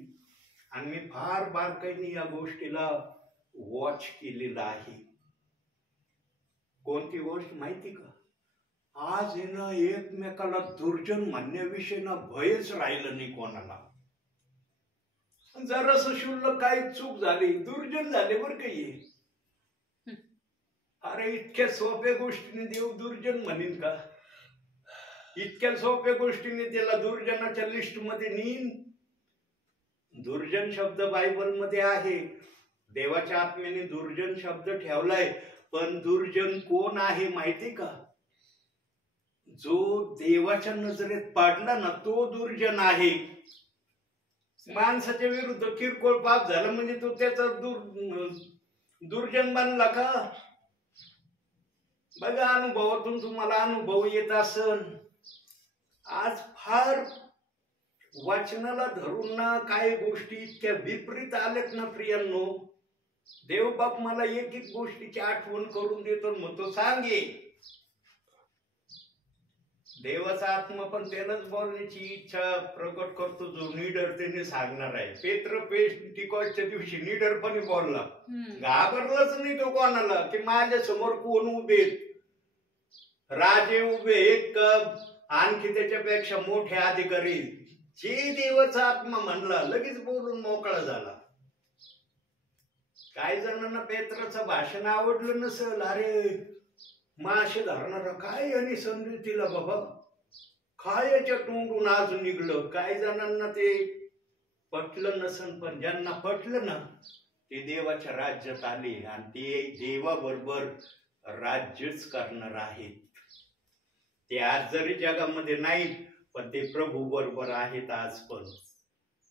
आणि मी फार बारकाईने या गोष्टीला वॉच केलेला आहे. कोणती गोष्ट माहिती का? आज आहे ना एकमेकाला दुर्जन म्हणण्याविषयी ना भयच राहिलं नाही कोणाला. जरासं शुल्लक काही चूक झाली दुर्जन झाले बरं काही. अरे इतक्या सोप्या गोष्टीने देव दुर्जन म्हणेन का? इतक्या सोप्या गोष्टीने त्याला दुर्जनाच्या लिस्ट मध्ये नेईन? दुर्जन शब्द बायबल मध्ये आहे. देवाच्या आत्म्याने दुर्जन शब्द ठेवलाय, पण दुर्जन कोण आहे माहिती का? जो देवाच्या नजरेत पाडला ना तो दुर्जन आहे. माणसाच्या विरुद्ध किरकोळ पाप झालं म्हणजे तो त्याचा दुर्जन बनला का? बघा, अनुभवातून तुम्हाला अनुभव येत असन. आज फार वाचनाला धरून ना काही गोष्टी इतक्या विपरीत आल्यात ना प्रियांनो. देवबाप मला एक एक गोष्टीची आठवण करून देतो, म्हणतो सांगे. देवाचा आत्मा पण त्यालाच बोलण्याची इच्छा प्रकट करतो जो निडरतेने सांगणार आहे. पेत्र पेंटिकॉस्टच्या दिवशी निडरपणे बोलला, घाबरलाच नाही तो कोणाला की माझ्या समोर कोण उभे, राजे उभे का आणखी त्याच्यापेक्षा मोठे अधिकारी. जे देवाचा आत्मा म्हणला लगेच बोलून मोकळा झाला. काही जणांना पेत्राचं भाषण आवडलं नसेल. अरे मासे धरणारा काय आणि समजू तिला बाबा, काय याच्या तोंडून आज निघलं. काही जणांना ते पटलं नसेल, पण ज्यांना पटलं ना ते देवाच्या राज्यात आले आणि ते देवाबरोबर राज्यच करणार आहेत. ते आज जरी जगामध्ये नाहीत पण ते प्रभू बरोबर आहेत. आज पण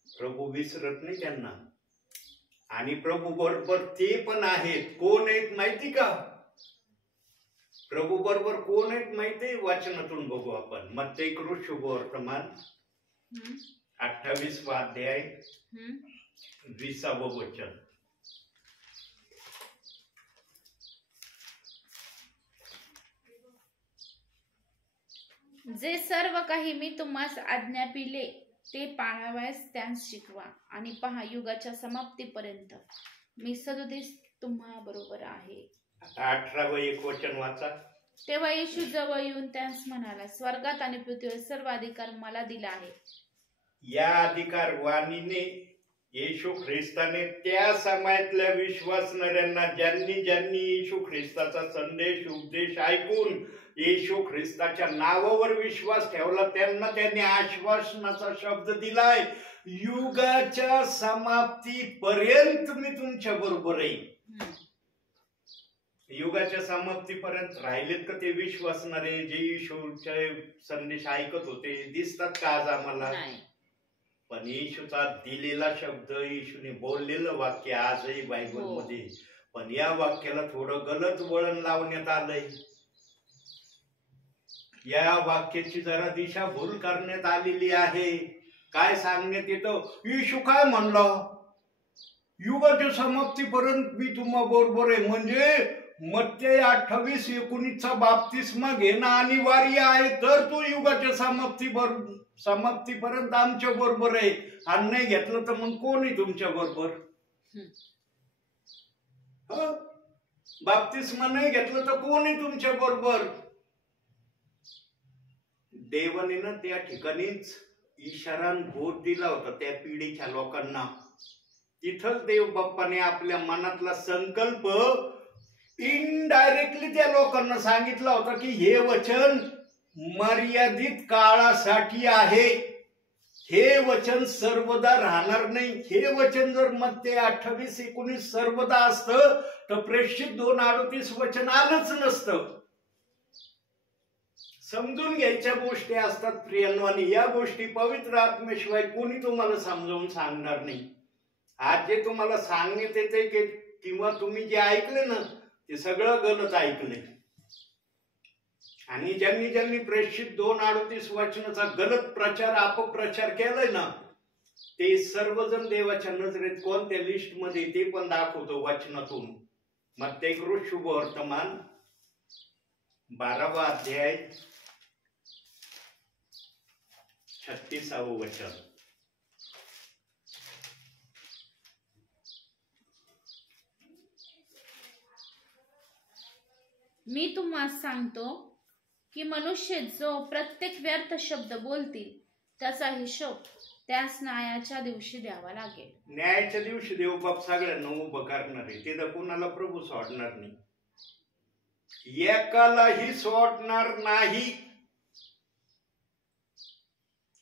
प्रभू विसरत नाही त्यांना, आणि प्रभू बरोबर ते पण आहेत. कोण आहेत माहिती का? प्रभू बरोबर कोण आहेत माहिती? वाचनातून बघू आपण. मत्ती शुभवर्तमान 28वा अध्याय 20वे वचन. जे सर्व काही मी तुम्हास आज्ञापिले ते पाळावयास त्यांस शिकवा, आणि पहा युगाच्या समाप्तीपर्यंत मी सदोदिस तुम्हा बरोबर आहे. 18वे एक वचन वाचा. तेव्हा येशू जवळ येऊन त्यांस म्हणाला, स्वर्गात आणि पृथ्वीवर सर्व अधिकार मला दिला आहे. या अधिकार वाणीने येशू ख्रिस्ताने त्या समाजातल्या विश्वासणाऱ्यांना ज्यांनी ज्यांनी येशू ख्रिस्ताचा संदेश उपदेश ऐकून येशू ख्रिस्ताच्या नावावर विश्वास ठेवला त्यांना त्यांनी आश्वासनाचा शब्द दिलाय, युगाच्या समाप्तीपर्यंत मी तुमच्या बरोबर आहे. युगाच्या समाप्तीपर्यंत राहिलेत का ते विश्वासणारे जे येशूचे संदेश ऐकत होते? दिसतात का आज आम्हाला? पण येशूचा दिलेला शब्द, येशूने बोललेलं वाक्य आजही बायबल मध्ये, पण या वाक्याला थोडं गलत वळण लावण्यात आलंय. या वाक्याची जरा दिशाभूल करण्यात आलेली आहे. काय सांगण्यात येतं? येशू काय म्हणला? युगाच्या समाप्तीपर्यंत मी तुम्हा बरोबर आहे. म्हणजे मत्ती 28:19चा बाप्तिस्मा घेणं अनिवार्य आहे, तर तो युगाच्या समाप्तीपर्यंत आमच्या बरोबर आहे. आणि नाही घेतलं तर मग कोण आहे तुमच्या बरोबर? बाप्तिस्मा नाही घेतलं तर कोण आहे तुमच्या बरोबर? देवाने ना त्या ठिकाणीच इशारा बोध दिला होता त्या पिढीच्या लोकांना. तिथंच देव बाप्पाने आपल्या मनातला संकल्प इनडायरेक्टली त्या लोकांना सांगितला होता की हे वचन मर्यादित काळासाठी आहे, हे वचन सर्वदा राहणार नाही. हे वचन जर मत्ती 28:19 सर्वदा असतं तर प्रेषित 2:38 वचन आलंच नसतं. समजून घ्यायच्या गोष्टी असतात प्रियांनो, आणि या गोष्टी पवित्र आत्म्याशिवाय कोणी तुम्हाला समजावून सांगणार नाही. आज जे तुम्हाला सांगण्यात येते किंवा तुम्ही जे ऐकले ना ते सगळं गलत ऐकले. आणि ज्यांनी ज्यांनी प्रेषित 2:38 वचनाचा गलत प्रचार अपप्रचार केलाय ना ते सर्वजण देवाच्या नजरेत कोणत्या लिस्ट मध्ये ते पण दाखवतो वचनातून. मत्ती शुभवर्तमान 12वा अध्याय 36वे वचन. मी तुम्हाला सांगतो की मनुष्य जो प्रत्येक व्यर्थ शब्द बोलतील त्याचा हिशोब त्यास न्यायाच्या दिवशी द्यावा लागेल. न्यायाच्या दिवशी देव बाप सगळ्यांना उभं करणार आहे. तिथं कोणाला प्रभू सोडणार नाही, एकालाही सोडणार नाही.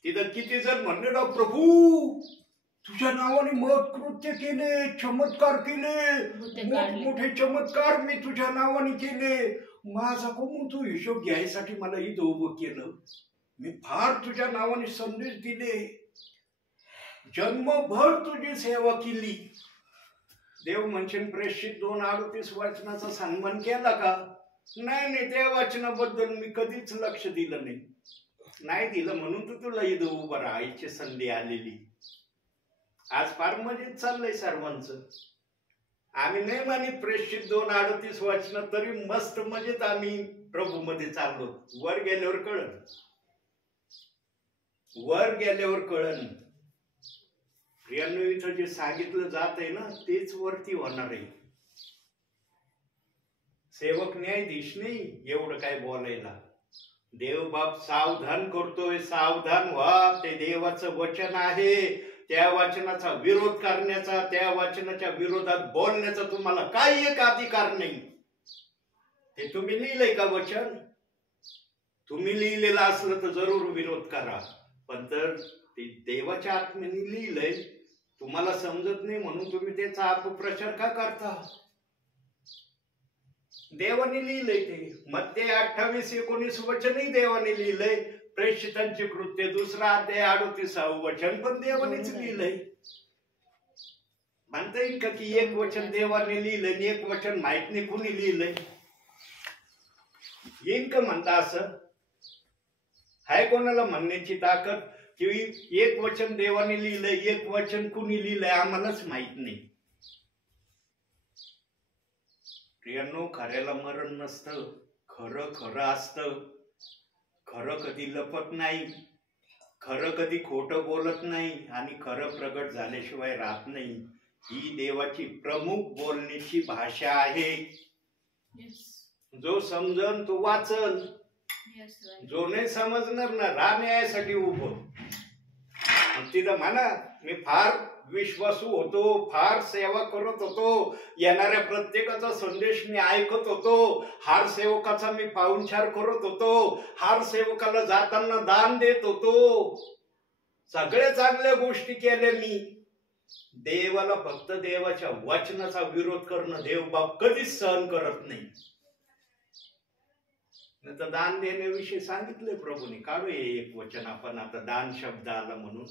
तिथं किती जण म्हणले ना प्रभू तुझ्या नावाने मत कृत्य केले, चमत्कार केले, भूते काढली. मोठे चमत्कार मी तुझ्या नावाने केले. माझा कोण तू हिशोब घ्यायसाठी मला इथं उभं केलं. मी फार तुझ्या नावाने संदेश दिले, जन्मभर तुझी सेवा केली. देव म्हणशील प्रेषित 2:38 वचनाचा सन्मान केला का? नाही, त्या वचनाबद्दल मी कधीच लक्ष दिलं नाही दिलं म्हणून तर तुला इथं उभं राहायची संधी आलेली. आज फार मजेत चाललंय सर्वांचं. आम्ही नाही मानित प्रेषित 2:38 वचन, तरी मस्त मजेत आम्ही प्रभू मध्ये चाललो. वर गेल्यावर कळन. प्रियांनो, इथं जे सांगितलं जात आहे ना तेच वरती होणार आहे. सेवक न्यायाधीश नाही एवढं काय बोलायला. देव बाप सावधान करतोय, सावधान व्हा. ते देवाचं वचन आहे. त्या वचनाचा विरोध करण्याचा, त्या वचनाच्या विरोधात बोलण्याचा तुम्हाला काही एक अधिकार नाही. ते तुम्ही लिहिलंय का वचन? तुम्ही लिहिलेलं असलं तर जरूर विरोध करा. पण तर ते देवाच्या आत्म्याने लिहिलंय, तुम्हाला समजत नाही म्हणून तुम्ही त्याचा अपप्रचार का करता? देवाने लिहिलंय ते. मत्ते 28:19 वचनही देवाने लिहिलंय. प्रेषितांची कृत्य 2 अध्याय 38 वचन पण देवानेच लिहिलंय. म्हणता येईल का की एक वचन देवाने लिहिलंय आणि एक वचन माहित नाही कुणी लिहिलंय? येईन का म्हणता असं? हाय कोणाला म्हणण्याची ताकद की एक वचन देवाने लिहिलंय, एक वचन कुणी लिहिलंय आम्हालाच माहित नाही? प्रियांनो, खऱ्याला मरण नसतं. खरं असतं. खरं कधी लपत नाही, खरं कधी खोटं बोलत नाही आणि खरं प्रगट झाल्याशिवाय राहत नाही. ही देवाची प्रमुख बोलण्याची भाषा आहे. जो समजन तो वाचन, जो नाही समजणार ना राहण्यासाठी उभं. तिथं म्हणा मी फार विश्वासू होतो, फार सेवा करत होतो, येणाऱ्या प्रत्येकाचा संदेश मी ऐकत होतो, हार सेवकाचा मी पाहुणचार करत होतो, हार सेवकाला जाताना दान देत होतो, सगळ्या चांगल्या गोष्टी केल्या मी. देवाला फक्त देवाच्या वचनाचा विरोध करणं देव बाप कधीच सहन करत नाही. तर दान देण्याविषयी सांगितलंय प्रभूने. काढूया एक वचन आपण आता, दान शब्द आला म्हणून.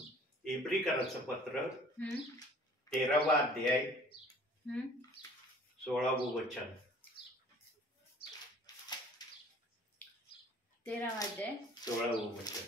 इब्रिकराचं पत्र 13वा अध्याय 16वं वचन. 13वा अध्याय 16वं वचन.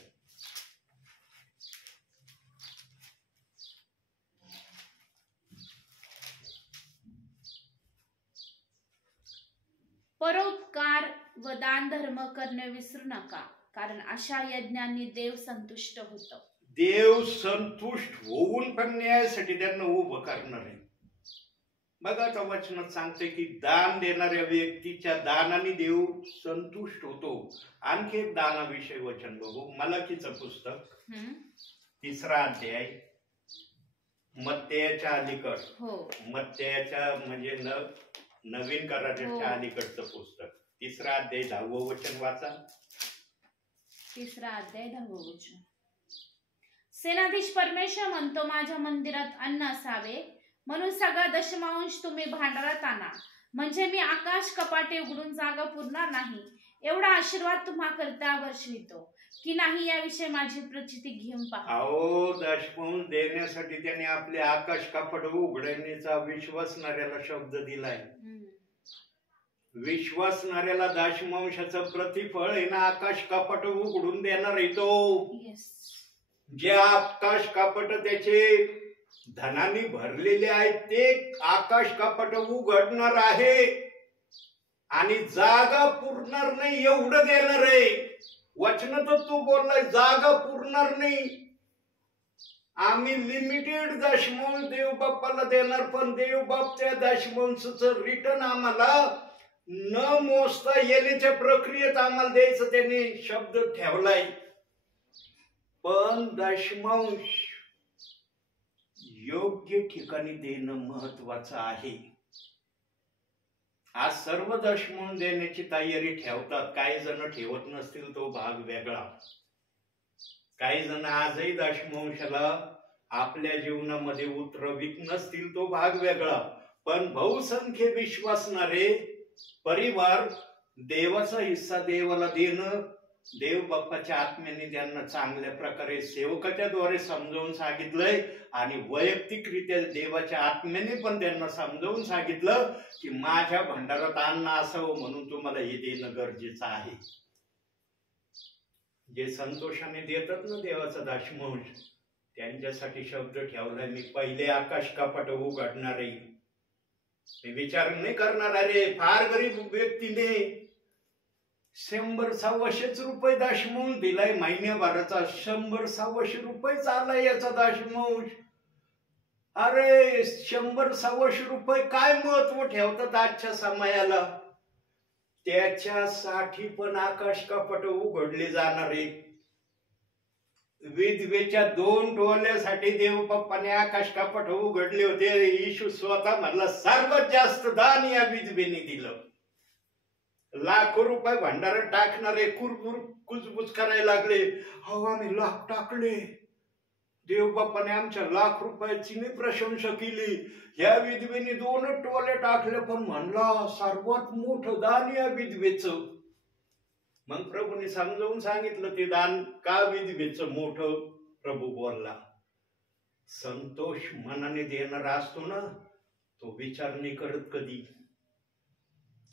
परोपकार व दान धर्म करणे विसरू नका, कारण अशा यज्ञांनी देव संतुष्ट होतो. देव संतुष्ट होऊन पण न्यायासाठी त्यांना उभं करणार आहे. बघा त्या वचनात सांगते की दान देणाऱ्या व्यक्तीच्या दानाने देव संतुष्ट होतो. आणखी एक दानाविषयी वचन बघू. मलाकीचं पुस्तक 3रा अध्याय, मत्तेच्या अलीकड. मत्तेच्या म्हणजे नवीन कराराच्या अलीकडचं पुस्तक. 3रा अध्याय 10वं वचन वाचा. 3रा अध्याय 10वं वचन. सेनाधीश परमेश्वर म्हणतो, माझ्या मंदिरात अन्न असावे म्हणून सगळा दशमांश तुम्ही भांडारात आणा, म्हणजे मी आकाश कपाटे उघडून जागा पुरणार नाही. एवढा आशीर्वाद तुम्हा करता वर्षवितो की नाही याविषयी माझी प्रचिती घेऊन पहा. अहो, दशमांश देण्यासाठी त्याने आपले आकाश कपाट उघडण्याचा विश्वासणाऱ्याला शब्द दिलाय. विश्वासणाऱ्याला दशमांशाचं प्रतिफळ आहे ना आकाश कपाट उघडून देणार आहे तो. जे आकाश कपाट त्याचे धनाने भरलेले आहेत ते आकाश कपाट उघडणार आहे आणि जागा पुरणार नाही एवढं देणार आहे. वचन तर तू बोललाय जागा पुरणार नाही. आम्ही लिमिटेड दशमांश देव बाप्पाला देणार, पण देव बाप त्या दशमांशाचं रिटर्न आम्हाला न मोजता येण्याच्या प्रक्रियेत आम्हाला द्यायचं त्याने शब्द ठेवलाय. पण दशमांश योग्य ठिकाणी देणं महत्वाचं आहे. आज सर्व दशमांश देण्याची तयारी ठेवतात, काही जण ठेवत नसतील तो भाग वेगळा. काही जण आजही दशमांशाला आपल्या जीवनामध्ये उतरवित नसतील तो भाग वेगळा, पण बहुसंख्य विश्वासणारे परिवार देवाचा हिस्सा देवाला देणं, देव बाप्पाच्या आत्म्याने त्यांना चांगल्या प्रकारे सेवकाच्या द्वारे समजावून सांगितलंय आणि वैयक्तिकरित्या देवाच्या आत्म्याने पण त्यांना समजावून सांगितलं की माझ्या भंडारात अन्न असावं म्हणून तुम्हाला हे देणं गरजेचं आहे. जे संतोषाने देतात ना देवाचा दासमंश, त्यांच्यासाठी शब्द ठेवलाय मी, पहिले आकाश कपाट उघडणार आहे. मी विचार नाही करणार अरे फार गरीब व्यक्तीने 100-100 रुपये दासमंश दिलाय महिन्याभराचा, 100-100 रुपये चाललाय याचा दासमंश. अरे 100-100 रुपये काय महत्व ठेवतात आजच्या समयाला, त्याच्यासाठी पण आकाश कपाट उघडले जाणार आहे. विधवेच्या 2 टोल्यासाठी देव बाप्पाने आकाश कपाट उघडले होते. येशू स्वतः म्हणला सर्वात जास्त दान या विधवेने दिलं. लाखो रुपये भंडारात टाकणारे कुरकुर कुजबुज करायला लागले, अहो आम्ही लाख टाकले, देव बाप्पाने आमच्या लाख रुपयाची मी प्रशंसा केली. या विधवेने 2 टोले टाकले पण म्हणला सर्वात मोठं दान या विधवेचं. मग प्रभूने समजावून सांगितलं ते दान का विधवेचं मोठं. प्रभू बोलला संतोष मनाने देणारा असतो ना, तो विचार नाही करत कधी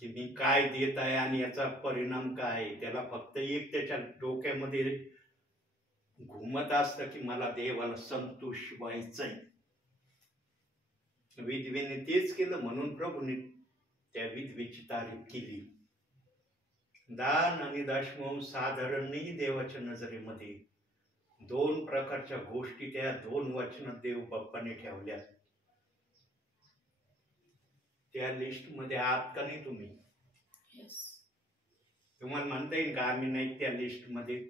की मी काय देत आहे आणि याचा परिणाम काय. त्याला फक्त एक त्याच्या डोक्यामध्ये घुमत असतं की मला देवाला संतोष व्हायचंय. विधवेने तेच केलं म्हणून प्रभूने त्या विधवेची तारीफ केली. दान आणि दासमंश साधारण नाही देवाच्या नजरेमध्ये. 2 प्रकारच्या गोष्टी त्या 2 वचनात देव बाप्पाने ठेवल्या. त्या लिस्ट मध्ये आहात का नाही तुम्ही? तुम्हाला म्हणता येईल का आम्ही नाही त्या लिस्ट मध्ये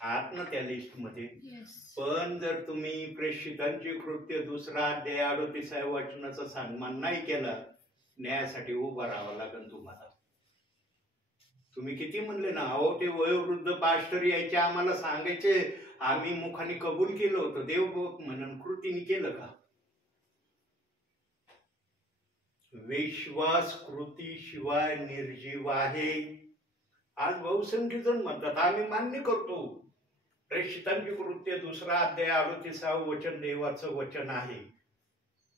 आहात ना? त्या लिस्ट मध्ये. पण जर तुम्ही प्रेषितांचे कृत्य 2 अध्याय 38 वचनाचा सन्मान नाही केला, न्यायासाठी उभा राहावं लागेल तुम्हाला. तुम्ही किती म्हणले ना, अहो ते वयोवृद्ध पास्टर यायचे आम्हाला सांगायचे, आम्ही मुखाने कबूल केलं होतं, देव म्हणून कृतीने केलं का? विश्वास कृती शिवाय निर्जीव आहे. आज बहुसंख्य जण म्हणतात आम्ही मान्य करतो प्रेषितांची कृत्य 2 अध्याय 38 वचन देवाचं वचन आहे,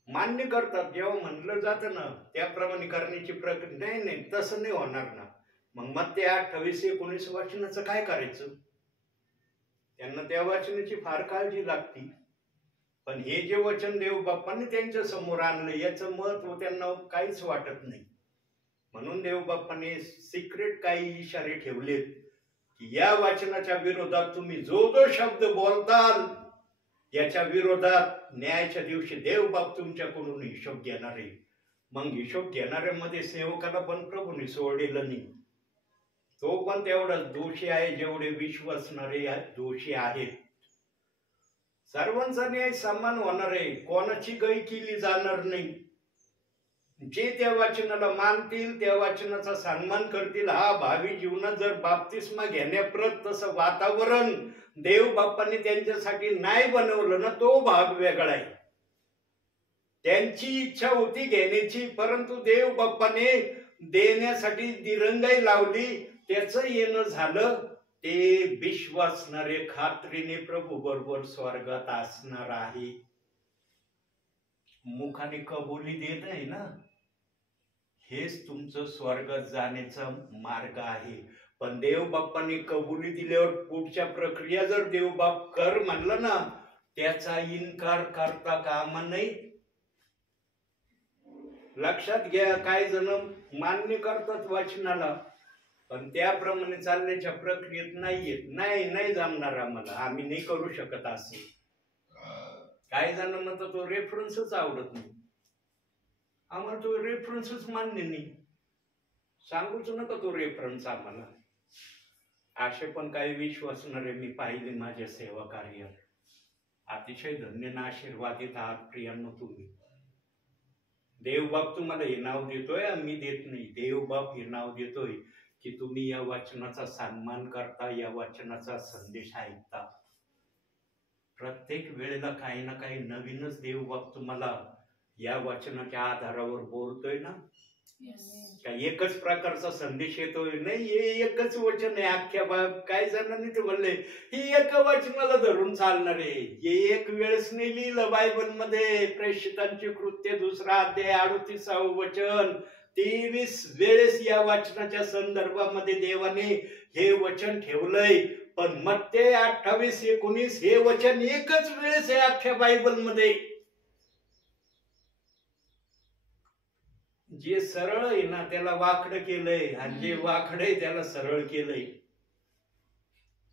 मान्य करतात. जेव्हा म्हणलं जातं ना त्याप्रमाणे करण्याची प्रक्रिया नाही, तसं नाही होणार ना. मग मत्ते 28-19 वचनाचं काय करायचं? त्यांना त्या वचनाची फार काळजी लागती. पण हे जे वचन देव बाप्पांनी त्यांच्या समोर आणलं याचं महत्व त्यांना काहीच वाटत नाही. म्हणून देव बाप्पाने सिक्रेट काही इशारे ठेवलेत की या वचनाच्या विरोधात तुम्ही जो शब्द बोलताल याच्या विरोधात न्यायाच्या दिवशी देव बाप तुमच्याकडून हिशोब घेणार आहे. मग हिशोब घेणाऱ्यामध्ये सेवकाला पण प्रभूने सोडलेलं नाही. तो पण तेवढाच दोषी आहे जेवढे विश्वासणारे दोषी आहेत. सर्वांचा न्याय समान होणार आहे, कोणाची गय केली जाणार नाही. जे त्या वचनाला मानतील, त्या वचनाचा सन्मान करतील, हा भावी जीवनात जर बाप्तिस्मा घेण्याप्रत तसं वातावरण देव बाप्पाने त्यांच्यासाठी नाही बनवलं ना, तो भाग वेगळा आहे. त्यांची इच्छा होती घेण्याची, परंतु देव बाप्पाने देण्यासाठी दिरंगाई लावली, त्याचं येणं झालं. ते विश्वासणारे खात्रीने प्रभू बरोबर स्वर्गात असणार आहे. मुखाने कबुली देत आहे ना, हेच तुमचं स्वर्गात जाण्याचा मार्ग आहे. पण देव बाप्पाने कबुली दिल्यावर पुढच्या प्रक्रिया जर देव बाप कर म्हणलं ना, त्याचा इन्कार करता कामा नाही. लक्षात घ्या, काही जण मान्य करतात वचनाला पण त्याप्रमाणे चालण्याच्या प्रक्रियेत नाहीयेत. नाही जमणार आम्हाला, आम्ही नाही करू शकत असे. काही जण म्हणतात तो रेफरन्सच आवडत नाही, आम्हाला तो रेफरन्सच मान्य नाही, सांगूच नका तो रेफरन्स आम्हाला. असे पण काही विश्वासणारे मी पाहिले माझ्या सेवा कार्यात. अतिशय धन्य ना आशीर्वादित आहात प्रियांनो तुम्ही. देवबाप तुम्हाला हे नाव देतोय, आम्ही देत नाही. देवबाप हे नाव देतोय की तुम्ही या वचनाचा सन्मान करता, या वचनाचा संदेश ऐकता. प्रत्येक वेळेला काही ना काही नवीनच देव बाप तुम्हाला या वचनाच्या आधारावर बोलतोय ना. काही एकच प्रकारचा संदेश येतोय नाही, हे एकच वचन आहे अख्ख्या काही जणांनी ते बोलले ही एक वचनाला धरून चालणार आहे. हे एक वेळेस नाही लिहिलं बायबल मध्ये. प्रेषितांची कृत्य 2 अध्याय 38 वचन 23 वेळेस या वचनाच्या संदर्भामध्ये देवाने हे वचन ठेवलंय. पण मत्ते 28-19 हे वचन एकच वेळेस आहे अख्ख्या बायबल मध्ये. जे सरळ आहे ना त्याला वाकडं केलंय आणि जे वाकड आहे त्याला सरळ केलंय.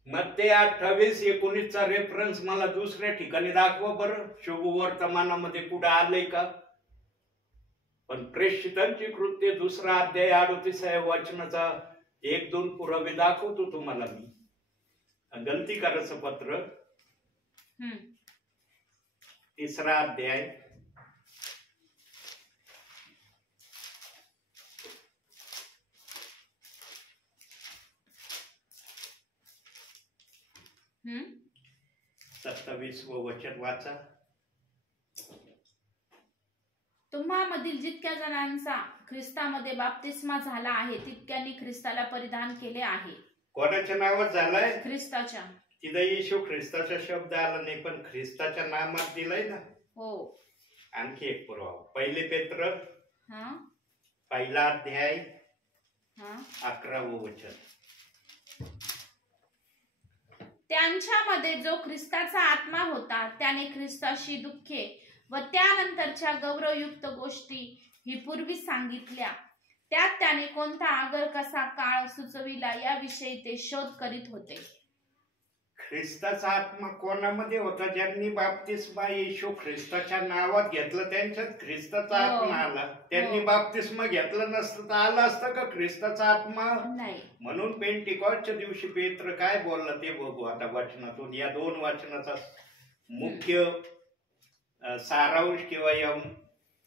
मत्ते 28-19 रेफरन्स मला दुसऱ्या ठिकाणी दाखवा बरं. शुभवर्तमानामध्ये कुठं आलंय का? पण प्रेषितांची कृत्य 2 अध्याय 38 वचनाचा 1-2 पुरावे दाखवतो तुम्हाला मी. गलती करायचं पत्र 3 अध्याय 27 वचन वाचा. तुम्हामधील जितक्या जणांचा ख्रिस्तामध्ये बाप्तिस्मा झाला आहे तितक्यांनी ख्रिस्ताला परिधान केले आहे. कोणाच्या नावात झालाय? ख्रिस्ताच्या. तिथं येशू ख्रिस्ताचा शब्द आला नाही पण ख्रिस्ताच्या नामात दिलाय ना. हो. आणखी एक पुरावा 1 पेत्र 1 अध्याय 11 वचन. त्यांच्यामध्ये जो ख्रिस्ताचा आत्मा होता त्याने ख्रिस्ताशी दुःखे व त्यानंतरच्या गौरवयुक्त गोष्टी ही पूर्वी सांगितल्या. त्यात त्याने कोणता आगर कसा काळ सुचविला याविषयी ते शोध करीत होते. ख्रिस्ताचा आत्मा कोणामध्ये होता? ज्यांनी बाप्तिस्मा येशू ख्रिस्ताच्या नावात घेतलं त्यांच्यात ख्रिस्ताचा आत्मा आला. त्यांनी बाप्तिस्मा घेतला नसतं तर आला असतं का ख्रिस्ताचा आत्मा? नाही. म्हणून पेंटिकॉस्टच्या दिवशी पेत्र काय बोलला ते बघू आता वचनातून. या 2 वचनाचा मुख्य सारांश किंवा या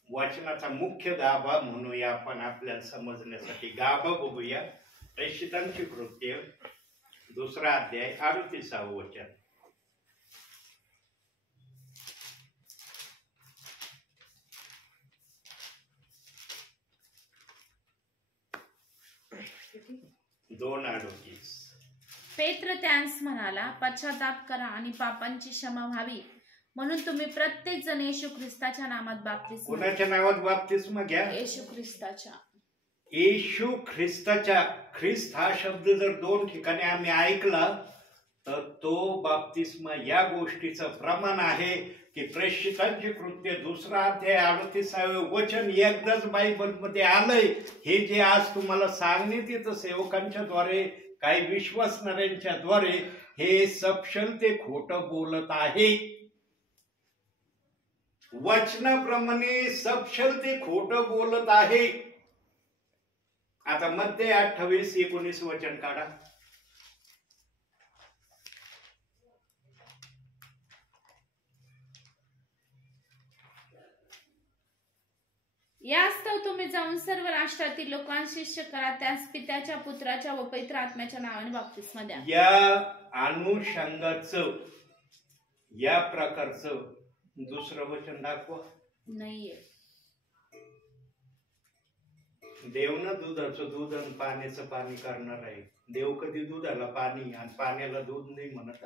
वचनाचा मुख्य गाभा म्हणूया आपण आपल्याला समजण्यासाठी. गाभा बघूया. प्रेषितांची कृत्य 2 अध्याय 38 वचन. पेत्र त्यांस म्हणाला, पश्चाताप करा आणि पापांची क्षमा व्हावी म्हणून तुम्ही प्रत्येक जण येशू ख्रिस्ताच्या नामात बाप्तिस्मा. कोणाच्या नावात बाप्तिस्मा घ्या? येशू ख्रिस्ताच्या. येशू ख्रिस्ताच्या. ख्रिस्त हा शब्द जर 2 ठिकाणी आम्ही ऐकला तर तो बाप्तिस्मा या गोष्टीचं प्रमाण आहे की प्रेषितांची कृत्य 2 अध्याय 38 वचन एकदाच बायबल मध्ये आलंय. हे जे आज तुम्हाला सांगण्यात येतं सेवकांच्या द्वारे काही विश्वासणाऱ्यांच्या द्वारे हे सपशेल ते खोटं बोलत आहे. वचनाप्रमाणे सपशेल ते खोटं बोलत आहे. आता मत्ते 28-19 वचन काढा. यास्तव तुम्ही जाऊन सर्व राष्ट्रातील लोकांना शिष्य करा, त्यास पित्याच्या पुत्राच्या व पवित्र आत्म्याच्या नावाने बाप्तिस्मा द्या. या अनुषंगाचं या प्रकारचं दुसरं वचन दाखवा. नाहीये. देवनं दुधाचं दूध आणि पाण्याचं पाणी करणार आहे. देव कधी दुधाला पाणी आणि पाण्याला दूध नाही म्हणत.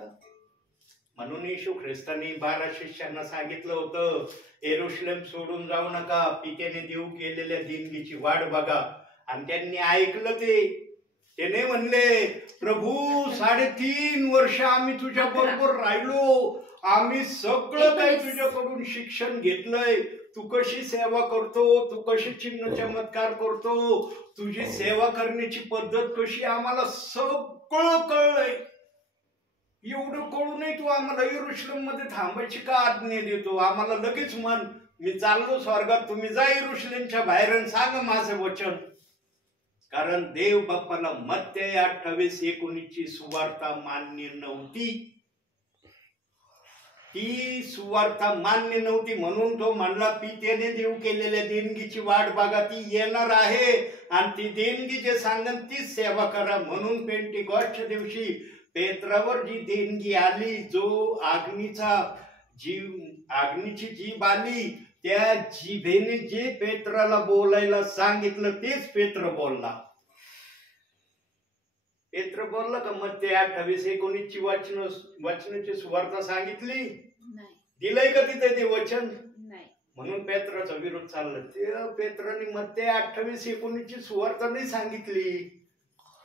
म्हणून येशू ख्रिस्तांनी 12 शिष्यांना सांगितलं होतं येरुशलेम सोडून जाऊ नका, पित्याने देव केलेल्या देणगीची वाट बघा. आणि त्यांनी ऐकलं. ते नाही म्हणले प्रभू 3.5 वर्ष आम्ही तुझ्या बरोबर राहिलो, आम्ही सगळं काही तुझ्याकडून शिक्षण घेतलंय, तू कशी सेवा करतो, तू कशी चिन्ह चमत्कार करतो, तुझी सेवा करण्याची पद्धत कशी आम्हाला सगळं कळलंय. एवढं कळूनही तू आम्हाला येरुशलेम मध्ये थांबायची का आज्ञा देतो? आम्हाला लगेच म्हण मी चाललो स्वर्गात, तुम्ही जा येरुशलेमच्या बाहेर सांगा माझं वचन. कारण देव बाप्पाला मत्ते 28-19 सुवार्ता मान्य नव्हती. ती सुवार्ता मान्य नव्हती म्हणून तो म्हणला पित्याने देव केलेल्या देणगीची वाट बघा, ती येणार आहे आणि ती देणगी जे सांगन तीच सेवा करा. म्हणून पेंटिकॉस्टच्या दिवशी पेत्रावर जी देणगी आली, जो अग्नीची जीभ आली, त्या जिभेने जे पेत्राला बोलायला सांगितलं तेच पेत्र बोलला. पेत्र बोलला का? मग ते 28-19 वचनाची सुवार्ता सांगितली, दिलंय का तिथे ते वचन? म्हणून पेत्राचा विरोध चालला. ते पेत्राने मग ते 28-19 सुवार्ता नाही सांगितली.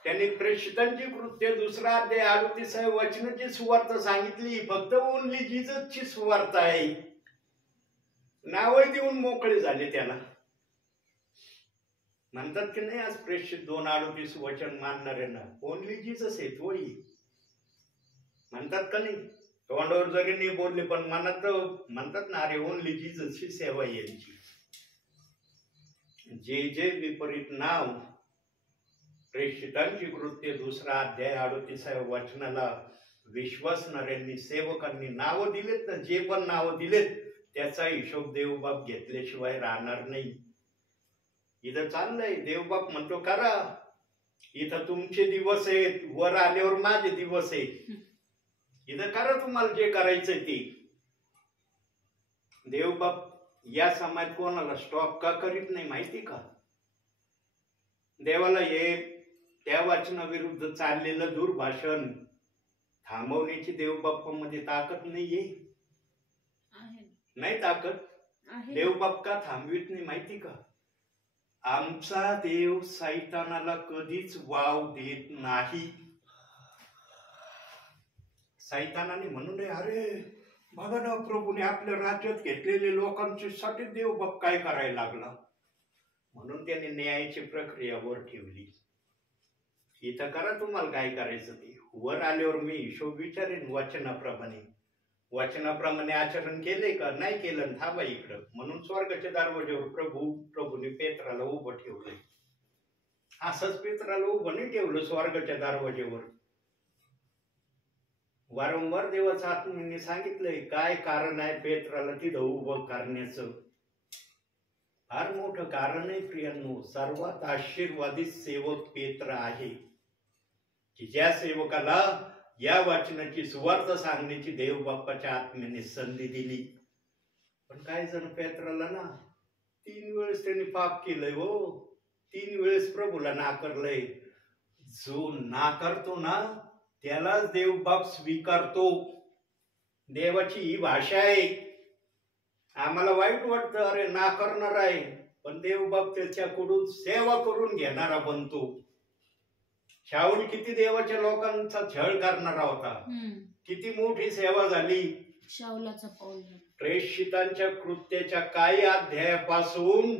त्यांनी प्रेषितांची कृत्य 2 अध्याय 38 वचनाची सुवार्ता सांगितली. फक्त ओनली जीससची सुवार्ता आहे. नाव देऊन मोकळे झाले त्याला. म्हणतात की नाही, आज प्रेषित 2:38 वचन मानणाऱ्यांना ओनली जीसस आहे, तोही म्हणतात का नाही? तोंडावर जरी नाही बोलले पण मनात म्हणतात ना, अरे ओनली जीससची सेवा यांची. जे विपरीत नाव प्रेषितांची कृत्य 2 अध्याय 38 वचनाला विश्वासणाऱ्यांनी, सेवकांनी नावं दिलेत ना, जे पण नावं दिलेत त्याचा हिशोब देवबाप घेतल्याशिवाय राहणार नाही. इथं चाललंय, देवबाप म्हणतो करा, इथं तुमचे दिवस आहेत, वर आल्यावर माझे दिवस आहेत, इथं करा तुम्हाला जे करायचंय ते. देवबाप या समाज कोणाला स्टॉप का करीत नाही माहिती का? देवाला हे त्या वचनाविरुद्ध चाललेलं दुर्भाषण थांबवण्याची देवबाप्पामध्ये ताकद नाहीये. नाही ताकद. देवबाप का थांबवित नाही माहिती का? आमचा देव सैतानाला कधीच वाव देत नाही. सैतानाने म्हणून अरे बघा ना, प्रभूने आपल्या राज्यात घेतलेले लोकांच्या साठी देवबाप काय करायला लागला, म्हणून त्याने न्यायाची प्रक्रिया वर ठेवली. इथं करा तुम्हाला काय करायचं ते, वर आल्यावर मी हिशोब विचारेन. वचनाप्रमाणे आचरण केले का नाही केलं, थांबा इकडं. म्हणून स्वर्गाच्या दरवाज्यावर प्रभूने पेत्राला उभं ठेवलंय. असंच पेत्राला उभं नाही ठेवलं स्वर्गाच्या दरवाज्यावर. वारंवार देवाच्या आत्म्याने सांगितलंय काय कारण आहे पेत्राला तिथं उभं करण्याचं. फार मोठं कारण आहे प्रियांनो. सर्वात आशीर्वादित सेवक पेत्र आहे की ज्या सेवकाला या वचनाची सुवार्ता सांगण्याची देवबाप्पाच्या आत्म्याने संधी दिली. पण काय जण पेत्राला ना 3 वेळेस त्यांनी पाप केलंय. हो, 3 वेळेस प्रभूला नाकारलंय. जो नाकारतो ना त्यालाच देवबाप स्वीकारतो. देवाची ही भाषा आहे. आम्हाला वाईट वाटतं, अरे नाकारणार आहे, पण देवबाप त्याच्याकडून सेवा करून घेणारा बनतो. शाऊल किती देवाच्या लोकांचा छळ करणारा होता, किती मोठी सेवा झाली शाऊलाचा पाऊल. प्रेषितांच्या कृत्याच्या काही अध्यायापासून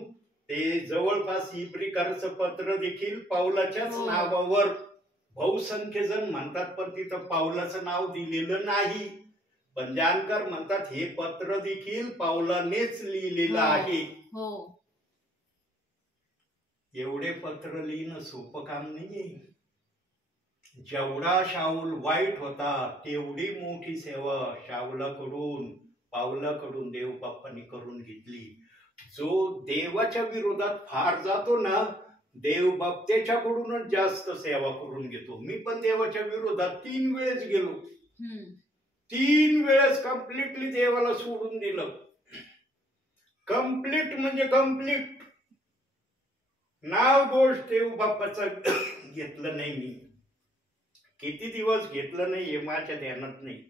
ते जवळपास इब्रिकरचं पत्र देखील पाऊलाच्याच नावावर बहुसंख्य जण म्हणतात, पण तिथं पाऊलाचं नाव दिलेलं नाही. पण जाणकार म्हणतात हे पत्र देखील पाऊलानेच लिहिलेलं आहे. एवढे पत्र लिहिणं सोपं काम नाहीये. जेवढा शाऊल वाईट होता तेवढी मोठी सेवा शाऊलाकडून पाऊलाकडून देवबाप्पांनी करून घेतली. जो देवाच्या विरोधात फार जातो ना, देवबाप त्याच्याकडूनच जास्त सेवा करून घेतो. मी पण देवाच्या विरोधात 3 वेळेस गेलो. 3 वेळेस कम्प्लिटली देवाला सोडून दिलं. कम्प्लीट म्हणजे कम्प्लीट. नाव दोष देवबाप्पाचं घेतलं नाही मी. किती दिवस घेतलं नाही हे माझ्या ध्यानात नाही.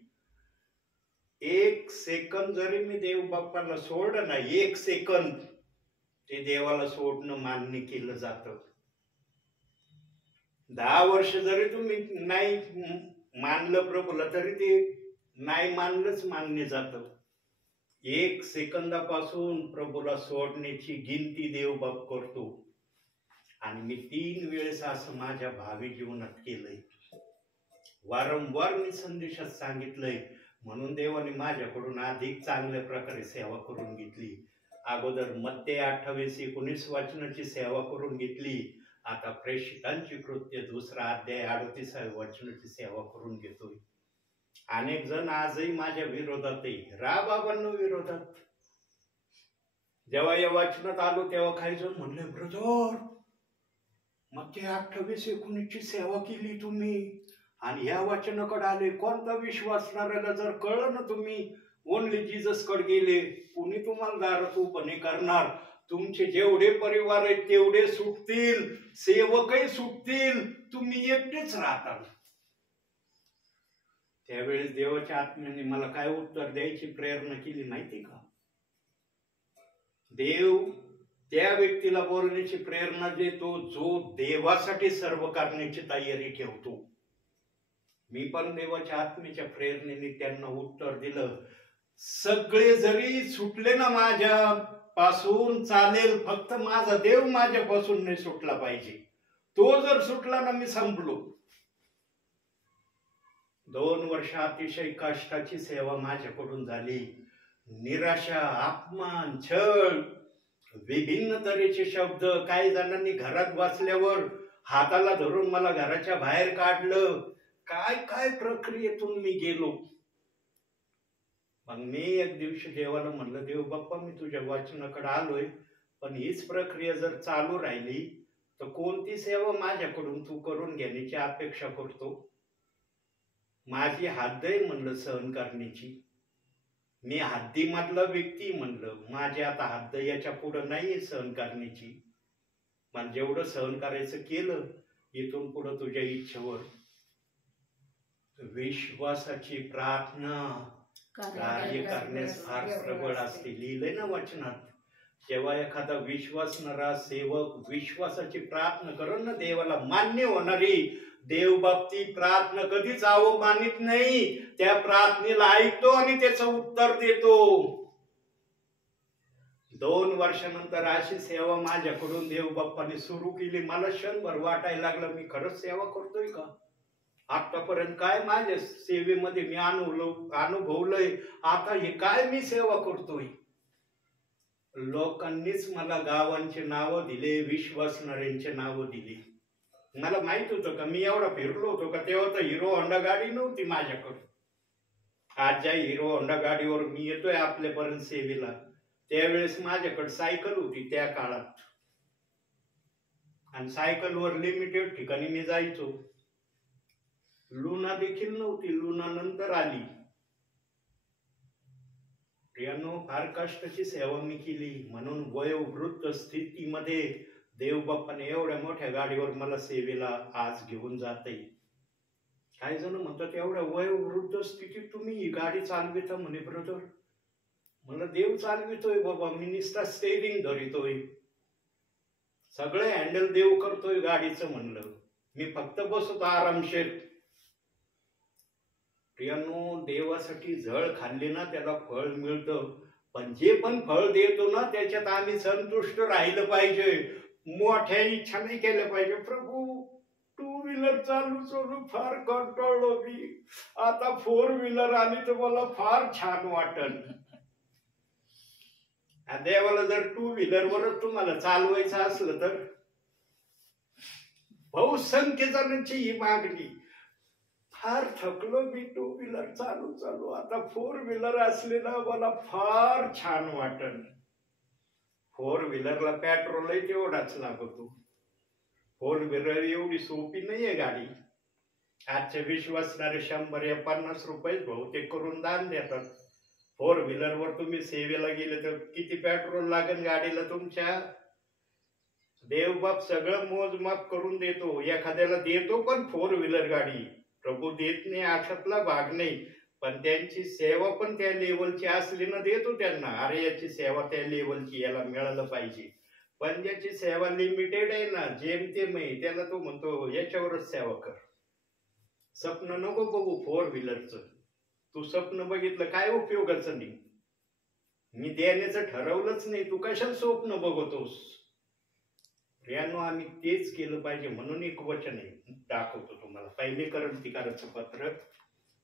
1 सेकंद जरी मी देवबाप्पाला सोडलं ना, 1 सेकंद, ते देवाला सोडणं मान्य केलं जातं. 10 वर्ष जरी तुम्ही नाही मानलं प्रभूला तरी ते नाही मानलंच मान्य जातं. 1 सेकंदापासून प्रभूला सोडण्याची गिनती देवबाप करतो. आणि मी 3 वेळेस असं माझ्या भावी जीवनात केलंय. वारंवार मी संदेशात सांगितलंय. म्हणून देवाने माझ्याकडून अधिक चांगल्या प्रकारे सेवा करून घेतली. अगोदर मत्ते 28-19 वचनाची सेवा करून घेतली. आता प्रेषितांची कृत्य 2 अध्याय 38 वचनाची सेवा करून घेतोय. अनेक जण आजही माझ्या विरोधात आहे, राबाबांना विरोधात. जेव्हा या वचनात आलो तेव्हा काही जण म्हणले, ब्रदर मत्ते 28-19 सेवा केली तुम्ही आणि ह्या वचनाकडे आले. कोणता विश्वासणाऱ्याला जर कळलं ना तुम्ही ओनली जीसस कडे गेले, कुणी तुम्हाला दारात उभं नाही करणार. तुमचे जेवढे परिवार आहेत तेवढे सुटतील, सेवकही सुटतील, तुम्ही एकटेच राहताल. त्यावेळेस देवाच्या आत्म्याने मला काय उत्तर द्यायची प्रेरणा केली माहिती का? देव त्या व्यक्तीला बोलण्याची प्रेरणा देतो जो देवासाठी सर्व करण्याची तयारी ठेवतो. मी पण देवाच्या आत्म्याच्या प्रेरणेने त्यांना उत्तर दिलं, सगळे जरी सुटले ना माझ्या पासून चालेल, फक्त माझा देव माझ्यापासून नाही सुटला पाहिजे. तो जर सुटला ना मी संपलो. 2 वर्ष अतिशय कष्टाची सेवा माझ्याकडून झाली. निराशा, अपमान, छळ, विभिन्न तऱ्हेचे शब्द. काही जणांनी घरात बसल्यावर हाताला धरून मला घराच्या बाहेर काढलं. काय काय प्रक्रियेतून मी गेलो. मग मी एक दिवशी देवाला म्हणलं, देव बाप्पा मी तुझ्या वचनाकडे आलोय, पण हीच प्रक्रिया जर चालू राहिली तर कोणती सेवा माझ्याकडून तू करून घेण्याची अपेक्षा करतो? माझी हद्द आहे म्हणलं सहन करण्याची. मी हद्दीमधला व्यक्ती म्हणलं, माझी आता हद्द याच्या पुढे नाहीये सहन करण्याची. मला जेवढं सहन करायचं केलं, इथून पुढे तुझ्या इच्छेवर. विश्वासाची प्रार्थना कार्य करण्यास फार प्रबळ असते. लिहिलंय ना वचनात. जेव्हा एखादा विश्वासणारा सेवक विश्वासाची प्रार्थना करून ना देवाला मान्य होणारी, देव बाबती प्रार्थना कधीच अवमानित नाही. त्या प्रार्थनेला ऐकतो आणि त्याचं उत्तर देतो. 2 वर्षानंतर अशी सेवा माझ्याकडून देव बाप्पाने सुरू केली. मला क्षणभर वाटायला लागलं मी खरंच सेवा करतोय का? आतापर्यंत काय माझ्या सेवेमध्ये मी अनुभवलंय, आता हे काय मी सेवा करतोय? लोकांनीच मला गावांचे नावं दिले, विश्वासणाऱ्यांचे नावं दिली. मला माहित होतं का मी एवढा फिरलो होतो का? तेव्हा तर हिरो होंडा गाडी नव्हती माझ्याकडे. आज ज्या हिरो होंडा गाडीवर मी येतोय आपल्यापर्यंत सेवेला, त्यावेळेस माझ्याकडे सायकल होती त्या काळात. आणि सायकलवर लिमिटेड ठिकाणी मी जायचो. लुना देखील नव्हती, लुना नंतर आली. प्रियांनो, फार कष्टाची सेवा मी केली. म्हणून वयोवृद्ध स्थितीमध्ये देव बाप्पाने एवढ्या मोठ्या गाडीवर मला सेवेला आज घेऊन जाते. काही जण म्हणतात एवढ्या वयोवृद्ध स्थितीत तुम्ही ही गाडी चालविता म्हणे. ब्रदर, मला देव चालवितोय बाबा. मी नुसता स्टेरिंग धरितोय, सगळे हँडल देव करतोय गाडीचं म्हणलं. मी फक्त बसतो आरामशीर. प्रियांनो, देवासाठी झळ खाल्ली ना त्याला फळ मिळतं. पण जे पण फळ देतो ना त्याच्यात आम्ही संतुष्ट राहिलं पाहिजे. मोठ्या इच्छा नाही केल्या पाहिजे. प्रभू, 2 व्हीलर चालू फार कंटाळलो मी, आता 4 व्हीलर आली तर मला फार छान वाटल. देवाला जर 2 व्हीलरवरच तुम्हाला चालवायचं असलं तर बहुसंख्य जणांची ही मागणी. फार थकलो मी 2 व्हीलर चालू, आता 4 व्हीलर असलेला मला फार छान वाटल. 4 व्हीलरला पेट्रोलही तेवढाच लागतो. 4 व्हीलर एवढी सोपी नाहीये गाडी. आजच्या विश्वासणारे 100 या 50 रुपये बहुतेक करून दान देतात. 4 व्हीलरवर तुम्ही सेवेला गेले तर किती पेट्रोल लागेल गाडीला तुमच्या? देवबाप सगळं मोजमाप करून देतो. एखाद्याला देतो पण 4 व्हीलर गाडी, प्रभू देत नाही अशातला भाग नाही. पण त्यांची सेवा पण त्या लेवलची असली ना देतो त्यांना. अरे याची सेवा त्या लेवलची, याला मिळालं पाहिजे. पण ज्याची सेवा लिमिटेड आहे ना, जेमतेम आहे, त्याला तो म्हणतो याच्यावरच सेवा कर. स्वप्न नको बघू 4 व्हीलरचं. तू स्वप्न बघितलं काय उपयोगाचं नाही. मी देण्याचं ठरवलंच नाही, तू कशाला स्वप्न बघतोस? प्रियांनो, आम्ही तेच केलं पाहिजे. म्हणून एक वचन आहे, दाखवतो तुम्हाला. 1 कोरिन्थिकाचं पत्र.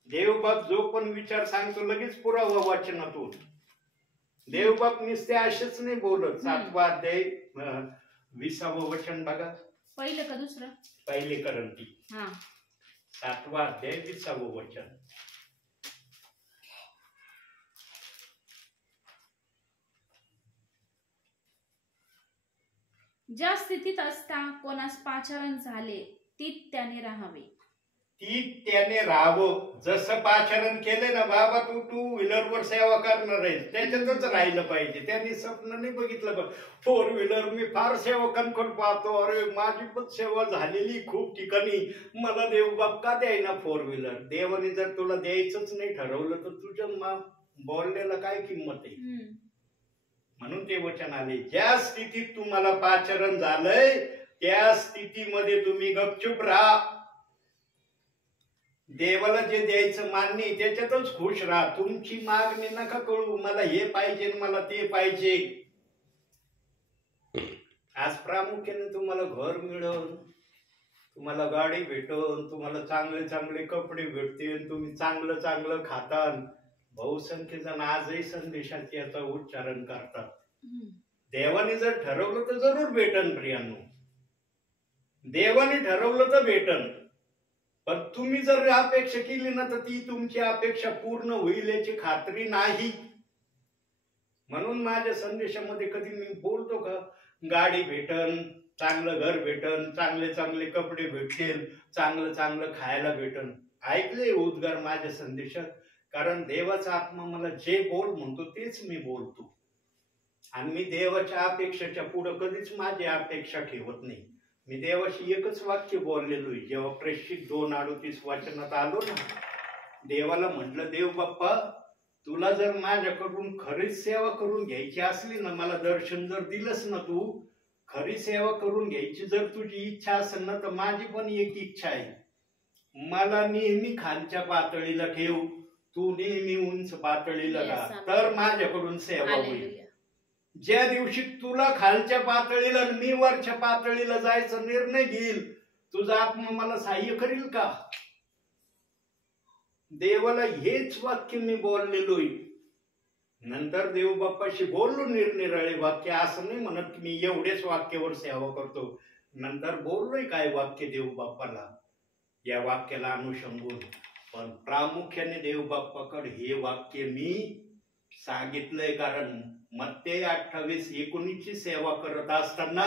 देवबाप जो पण विचार सांगतो लगेच पुरावा वचनातून. देवबाप नुसते असेच नाही बोलत. 7वा अध्याय 20वं वचन बघा. पहिलं का दुसरं? 1 कोरिन्थी 7वा अध्याय 20वं वचन. ज्या स्थितीत असता कोणास पाचारण झाले तीत त्याने राहावे. ती त्याने राहावं. जसं पाचारण केले ना, बाबा तू टू व्हीलरवर सेवा करणार आहेस, त्याच्यातच राहिलं पाहिजे. त्यांनी स्वप्न नाही बघितलं. फोर व्हीलर मी फार सेवकांकडून पाहतो, अरे माझी पण सेवा झालेली खूप ठिकाणी, मला देव बाप का द्यायना फोर व्हीलर. देवाने जर तुला द्यायचंच नाही ठरवलं तर तुझ्या बोलण्याला काय किंमत आहे. म्हणून ते वचन आले, ज्या स्थितीत तुम्हाला पाचारण झालंय त्या स्थितीमध्ये तुम्ही गपचूप राहा. देवाला जे द्यायचं मान्य त्याच्यातच खुश राहा. तुमची मागणी नका कळू, मला हे पाहिजे मला ते पाहिजे. आज प्रामुख्याने तुम्हाला घर मिळेल, तुम्हाला गाडी भेटल, तुम्हाला चांगले चांगले कपडे भेटतील, तुम्ही चांगलं चांगलं खाताल. बहुसंख्य जण आजही संदेशाचे याचा उच्चारण करतात. देवाने जर ठरवलं तर जरूर भेटन प्रियांनो, देवाने ठरवलं तर भेटन. पण तुम्ही जर अपेक्षा केली ना तर ती तुमची अपेक्षा पूर्ण होईल याची खात्री नाही. म्हणून माझ्या संदेशामध्ये कधी मी बोलतो का गाडी भेटन, चांगलं घर भेटन, चांगले चांगले कपडे भेटतील, चांगलं चांगलं खायला भेटन. ऐकले उद्गार माझ्या संदेशात, कारण देवाचा आत्मा मला जे बोल म्हणतो तेच मी बोलतो. आणि मी देवाच्या अपेक्षाच्या पुढे कधीच माझी अपेक्षा ठेवत नाही. मी देवाशी एकच वाक्य बोललेलो आहे. जेव्हा प्रेषित 2:38 वचनात आलो ना, देवाला म्हटलं, देव बाप्पा तुला जर माझ्याकडून खरीच सेवा करून घ्यायची असली ना, मला दर्शन जर दिलंस ना, तू खरी सेवा करून घ्यायची जर तुझी इच्छा असेल ना, तर माझी पण एक इच्छा आहे, मला नेहमी खालच्या पातळीला ठेव, तू नेहमी उंच पातळीला राहा, तर माझ्याकडून सेवा होईल. ज्या दिवशी तुला खालच्या पातळीला मी वरच्या पातळीला जायचा निर्णय घेईल, तुझा आत्मा मला सहाय्य करील का? देवाला हेच वाक्य मी बोललेलो आहे. नंतर देव बाप्पाशी बोललो निरनिराळे वाक्य, असं नाही म्हणत की मी एवढेच वाक्यावर सेवा करतो. नंतर बोललोय काय वाक्य देव बाप्पाला, या वाक्याला अनुषंगून. पण प्रामुख्याने देव बाप्पाकडे हे वाक्य मी सांगितलंय, कारण मत्ते 28:19 ची सेवा करत असताना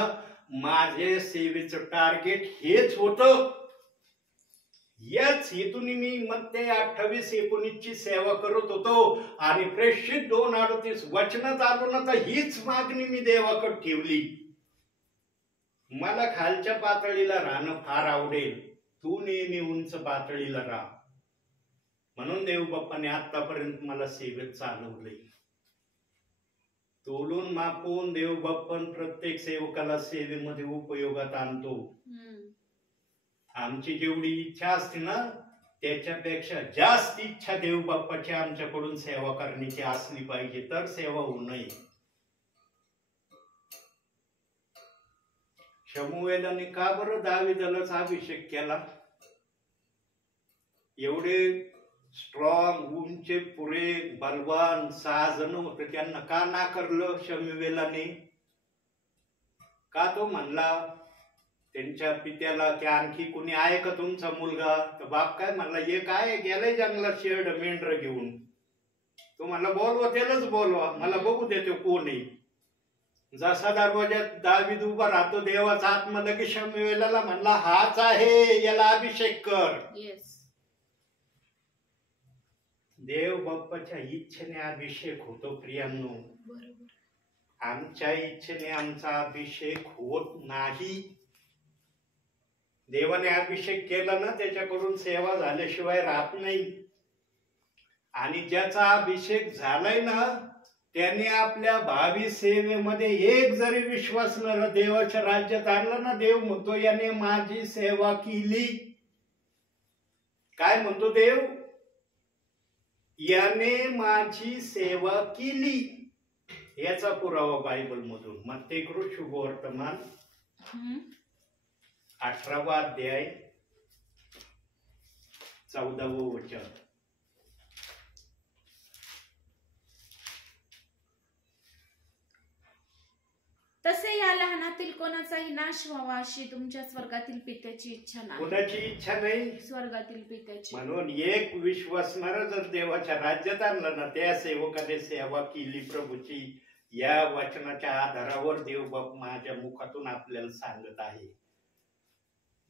माझे सेवेचं टार्गेट हेच होतं. याच हेतूने मी मत्ते 28:19 ची सेवा करत होतो. आणि प्रेषित 2:38 वचनात आलो ना, तर हीच मागणी मी देवाकडे ठेवली. मला खालच्या पातळीला राहणं फार आवडेल, तू नेहमी उंच पातळीला राहा. म्हणून देव बाप्पाने आतापर्यंत मला सेवेत चालवलंय. तोलून मापून देव बाप्पन प्रत्येक सेवकाला सेवेमध्ये उपयोगात आणतो. आमची जेवढी इच्छा असते ना, त्याच्यापेक्षा जास्त इच्छा देव बाप्पाची आमच्याकडून सेवा करण्याची असली पाहिजे, तर सेवा होऊ नये. शमूएलाने का बरं दावीदालाच अभिषेक केला? एवढे स्ट्रॉंग, उंचे, पुरे बलवान 6 जण होते, त्यांना का नाकारलं शमूएलाने? का तो म्हणला त्यांच्या पित्याला की आणखी कुणी आहे का तुमचा मुलगा? तर बाप काय म्हणला, एक आहे, गेलाय जंगलात शेड मेंढर घेऊन. तो म्हणला बोलवा, त्यालाच बोलवा, मला बघू देतो कोण आहे. जसा दरवाज्यात दावीद उभा राहतो, देवाचा आत्मा लगेच शमूएलाला म्हणला, हाच आहे, याला अभिषेक कर. देव बाप्पाच्या इच्छेने अभिषेक होतो प्रियांनो. आमच्या इच्छेने आमचा अभिषेक होत नाही. देवाने अभिषेक केला ना, त्याच्याकडून सेवा झाल्याशिवाय राहत नाही. आणि ज्याचा अभिषेक झालाय ना, त्याने आपल्या भावी सेवेमध्ये एक जरी विश्वासणारा देवाच्या राज्यात आणला ना, देव म्हणतो याने माझी सेवा केली. काय म्हणतो देव? याने माझी सेवा केली. याचा पुरावा बायबल मधून मत्ते शुभवर्तमान 18वा अध्याय 14वं वचन. तसे या लहानातील कोणाचाही नाश व्हावा अशी तुमच्या स्वर्गातील पित्याची इच्छा नाही. कोणाची इच्छा नाही? स्वर्गातील पित्याची. म्हणून एक विश्वासणारा जर देवाच्या राज्यात आणला ना, त्या सेवकाने सेवा केली प्रभूची. या वचनाच्या आधारावर देव बाप माझ्या मुखातून आपल्याला सांगत आहे.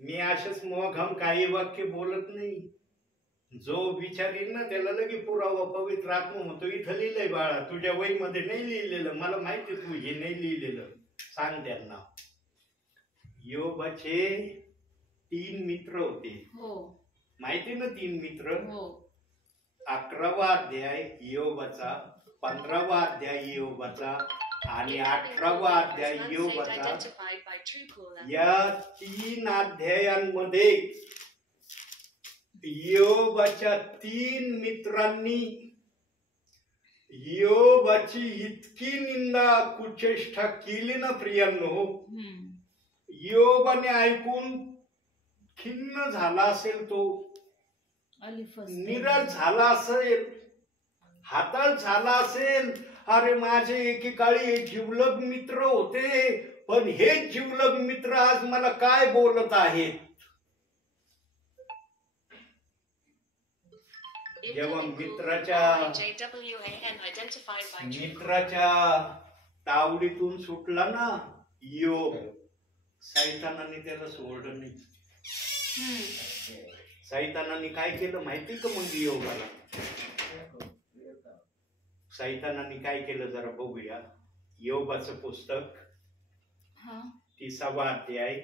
मी असेच मोघम काही वाक्य बोलत नाही. जो विचारील ना त्याला लगे पुरावा पवित्र आत्मा म्हणतो इथं लिहिलंय बाळा, तुझ्या वहीमध्ये नाही लिहिलेलं, मला माहिती तू हे नाही लिहिलेलं, सांग त्यांना. योबाचे 3 मित्र होते. हो माहिती ना 3 मित्र. हो 11वा अध्याय योबाचा, 15वा अध्याय योबाचा आणि 18वा अध्याय योबाचा. या 3 अध्यायांमध्ये योबाच्या 3 मित्रांनी योबाची इतकी निंदा कुचेष्टा केली ना प्रियांनो, योबाने ऐकून खिन्न झाला असेल, तो निराश झाला असेल, हताश झाला असेल. अरे माझे एकेकाळी जिवलग मित्र होते, पण हे जिवलग मित्र आज मला काय बोलत आहेत. जेव्हा मित्राच्या तावडीतून सुटला ना योग, सैतानाने त्याला सोडलं नाही. सैतानाने काय केलं माहिती का मग योगाला? सैतानाने काय केलं जरा बघूया. योगाचं पुस्तक 30वा अध्याय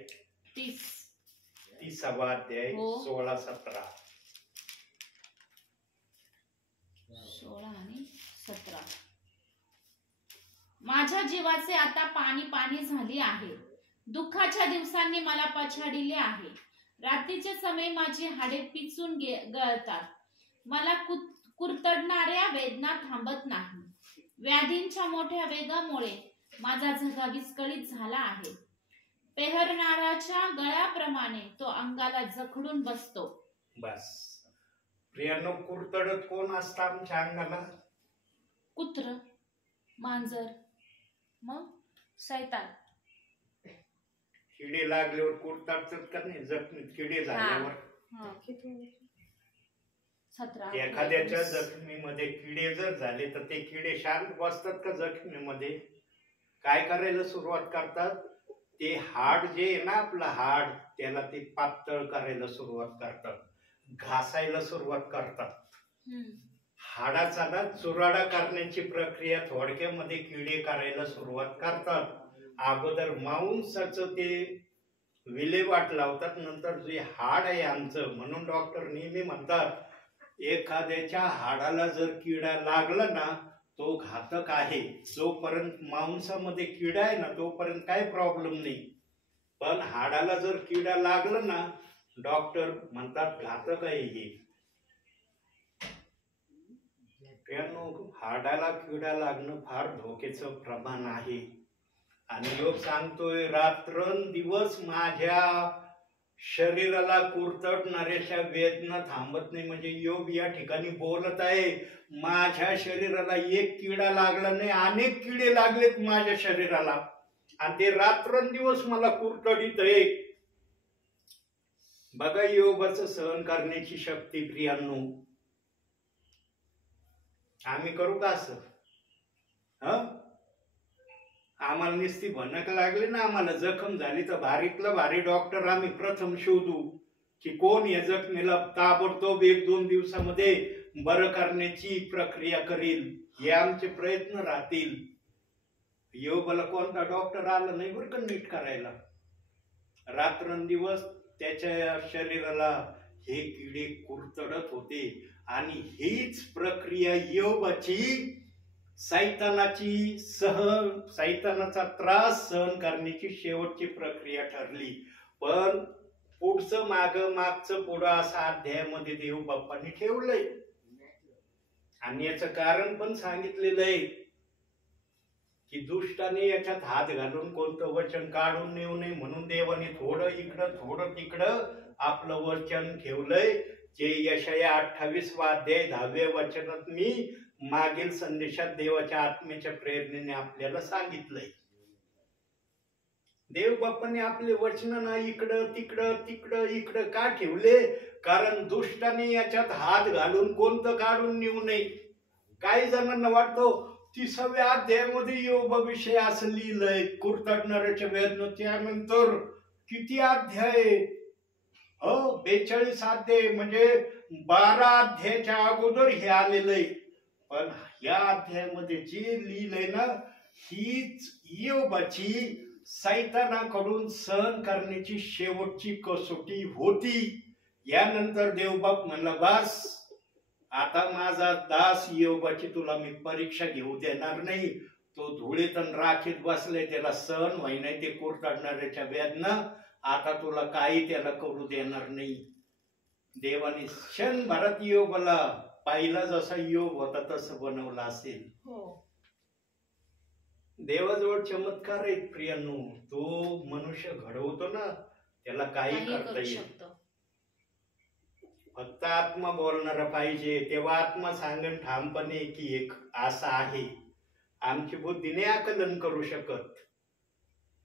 30वा अध्याय 16-17. 16 आणि 17. माझ्या जीवाचे आता पाणी पाणी झाले आहे, दुःखाच्या दिवसांनी मला पछाडिले आहे. रात्रीचे समय माझी हाडे पिचून गळतात, मला कुरतडणाऱ्या वेदना थांबत नाही. व्याधींच्या मोठ्या वेगामुळे माझा झगा विस्कळीत झाला आहे. पेहरणाऱ्याच्या गळ्याप्रमाणे तो अंगाला जखडून बसतो. बस प्रियांनो, कुरतडत कोण असतं आमच्या अंगाला? कुत्र, मांजर, मग सैतान. किडे लागल्यावर कुरतडतात का नाही? जखमीत किडे झाल्यावर एखाद्याच्या जखमीमध्ये किडे जर झाले तर ते किडे शांत बसतात का जखमीमध्ये? काय करायला सुरुवात करतात? ते हाड जे आहे ना आपलं हाड, त्याला ते पातळ करायला सुरुवात करतात, घासायला सुरुवात करतात. हाडाचा ना चुराडा करण्याची प्रक्रिया थोडक्यामध्ये किडे करायला सुरुवात करतात. अगोदर मांसाचं ते विल्हेवाट लावतात, नंतर जे हाड आहे आमचं, म्हणून डॉक्टर नेहमी म्हणतात एखाद्याच्या हाडाला जर किडा लागला ना तो घातक आहे. जोपर्यंत मांसामध्ये किडा आहे ना तोपर्यंत काही प्रॉब्लेम नाही, पण हाडाला जर किडा लागला ना डॉक्टर म्हणतात घातक आहे हे. हाडाला किडा लागणं फार धोक्याचं प्रमाण आहे. आणि योग सांगतोय रात्रंदिवस माझ्या शरीराला कुरतडणाऱ्याच्या वेदना थांबत नाही. म्हणजे योग या ठिकाणी बोलत आहे माझ्या शरीराला एक किडा लागला नाही, अनेक किडे लागलेत माझ्या शरीराला आणि ते रात्रंदिवस मला कुरतडीत आहे. बघा योगाचं सहन करण्याची शक्ती प्रियांनो. आम्ही करू का असं? आम्हाला नुसती भनक लागली ना, आम्हाला जखम झाली तर भारीतलं भारी डॉक्टर आम्ही प्रथम शोधू की कोण या जखमीला ताबडतोब 1-2 दिवसामध्ये बरं करण्याची प्रक्रिया करील. हे आमचे प्रयत्न राहतील. योगाला कोणता डॉक्टर आला नाही बरं का नीट करायला. रात्रंदिवस त्याच्या शरीराला हे किडे कुरतडत होते आणि हीच प्रक्रिया योगाची सैतानाचा त्रास सहन करण्याची शेवटची प्रक्रिया ठरली. पण पुढचं मागचं पुढं असं अध्यायामध्ये देव बाप्पांनी ठेवलंय आणि याचं कारण पण सांगितलेलं आहे की दुष्टाने याच्यात हात घालून कोणतं वचन काढून नेऊ नये म्हणून देवाने थोडं इकडं थोडं तिकडं आपलं वचन ठेवलंय. जे यशाया 28वा अध्याय 10व्या वचनात मी मागील संदेशात देवाच्या आत्म्याच्या प्रेरणेने आपल्याला सांगितलंय. देव बाप्पाने आपले वचन ना इकडं तिकडं का ठेवले? कारण दुष्टाने याच्यात हात घालून कोणतं काढून नेऊ नये. काही जणांना वाटतं 30व्या अध्यायामध्ये योगाविषयी असं लिहिलंय कुरतडणाऱ्याच्या वेदना. त्यानंतर किती अध्याय हो, 42 अध्याय म्हणजे 12 अध्यायाच्या अगोदर हे आलेलं आहे. पण या अध्यायामध्ये जे लिहिलंय ना, हीच इयोबाची सैतानाकडून सहन करण्याची शेवटची कसोटी होती. यानंतर देवबाप म्हणला, बस आता माझा दास इयोबाची तुला मी परीक्षा घेऊ देणार नाही. तो धुळीत आणि राखीत बसले, त्याला सहन व्हाय नाही ते कुरतडणाऱ्याच्या वेदना. आता तुला काही त्याला करू देणार नाही. देवाने क्षणभरात इयोबाला पहिला जसा योग होता तसं बनवला असेल. देवाजवळ चमत्कार आहे प्रियांनो. तो मनुष्य घडवतो ना, त्याला काही करता येईल. फक्त आत्मा बोलणारा पाहिजे, तेव्हा आत्मा सांगेन ठामपणे की एक असा आहे. आमची बुद्धी नाही आकलन करू शकत.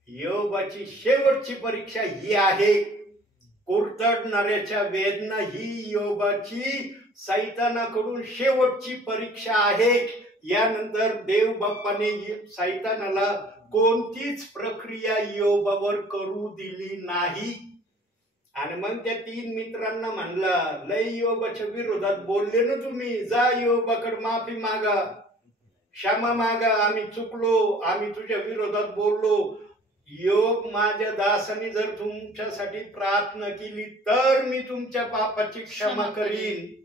योबाची शेवटची परीक्षा ही आहे. कुरतडणाऱ्याच्या वेदना ही योबाची सैतानाकडून शेवटची परीक्षा आहे. यानंतर देव बाप्पाने सैतानाला कोणतीच प्रक्रिया योबावर करू दिली नाही. आणि मग त्या 3 मित्रांना म्हणलं, लय योबाच्या विरोधात बोलले ना तुम्ही, जा योबाकडे माफी मागा, क्षमा मागा, आम्ही चुकलो, आम्ही तुझ्या विरोधात बोललो. योग माझ्या दासाने जर तुमच्यासाठी प्रार्थना केली तर मी तुमच्या पापाची क्षमा करीन.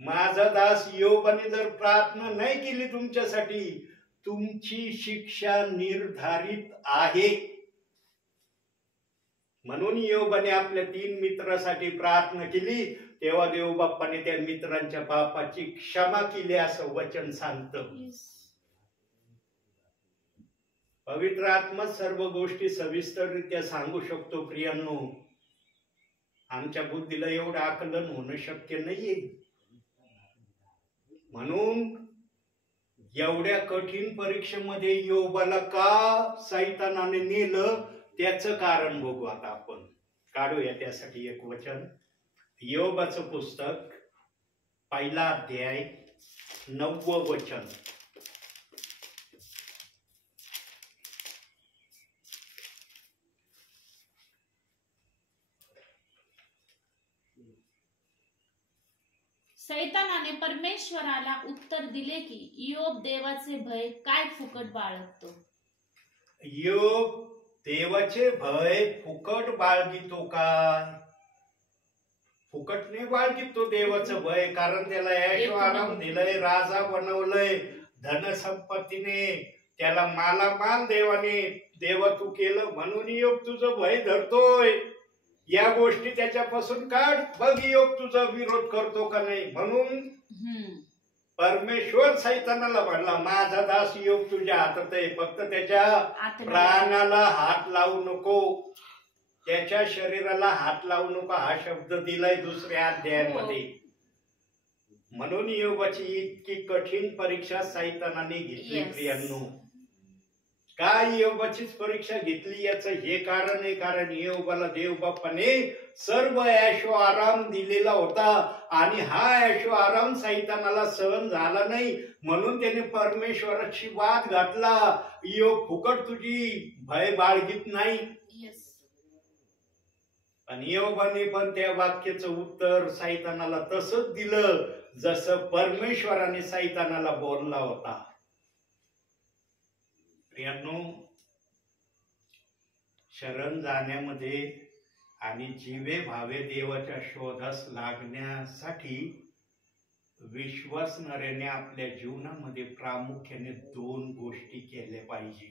माझा दास योबाने जर प्रार्थना नाही केली तुमच्यासाठी, तुमची शिक्षा निर्धारित आहे. म्हणून योबाने आपल्या 3 मित्रासाठी प्रार्थना केली. तेव्हा देव बाप्पाने त्या मित्रांच्या पापाची क्षमा केली असं वचन सांगतं. पवित्र आत्मा सर्व गोष्टी सविस्तररित्या सांगू शकतो. प्रियांनो, आमच्या बुद्धीला एवढं आकलन होणं शक्य नाहीये. म्हणून एवढ्या कठीण परीक्षेमध्ये योबाला का सैतानाने नेलं त्याचं कारण बघू. आता आपण काढूया त्यासाठी एक वचन. योबाचं पुस्तक 1 अध्याय 9 वचन. सैतानाने परमेश्वराला उत्तर दिले की इयोब देवाचे भय काय फुकट बाळगतो. इयोब देवाचे भय फुकट बाळगितो काय? फुकट नाही बाळगितो देवाचं भय. कारण त्याला ऐशो आराम दिलंय, राजा बनवलंय, धनसंपत्तीने त्याला मालामाल देवाने देवा तू केलं. म्हणून इयोब तुझं भय धरतोय. या गोष्टी त्याच्यापासून काढ, बघ इयोब तुझा विरोध करतो का नाही. म्हणून परमेश्वर सैतानाला म्हणला, माझा दास इयोब तुझ्या हातात आहे, फक्त त्याच्या प्राणाला हात लावू नको, त्याच्या शरीराला हात लावू नको हा शब्द दिलाय 2 अध्यायामध्ये. म्हणून इयोबाची इतकी कठीण परीक्षा सैतानाने घेतली. प्रियांनो, काय इयोबाचीच परीक्षा घेतली याचं हे कारण आहे. कारण इयोबाला देव बाप्पाने सर्व ऐशो आराम दिलेला होता आणि हा ऐशो आराम सैतानाला सहन झाला नाही. म्हणून त्याने परमेश्वराशी वाद घातला. इयोब फुकट तुझी भय बाळगीत नाही. आणि इयोबाने पण त्या वाक्याचं उत्तर सैतानाला तसंच दिलं जसं परमेश्वराने सैतानाला बोलला होता. प्रियांनो, शरण जाण्यामध्ये आणि जीवे भावे देवाच्या शोधास लागण्यासाठी विश्वासणाऱ्याने आपल्या जीवनामध्ये प्रामुख्याने 2 गोष्टी केल्या पाहिजे.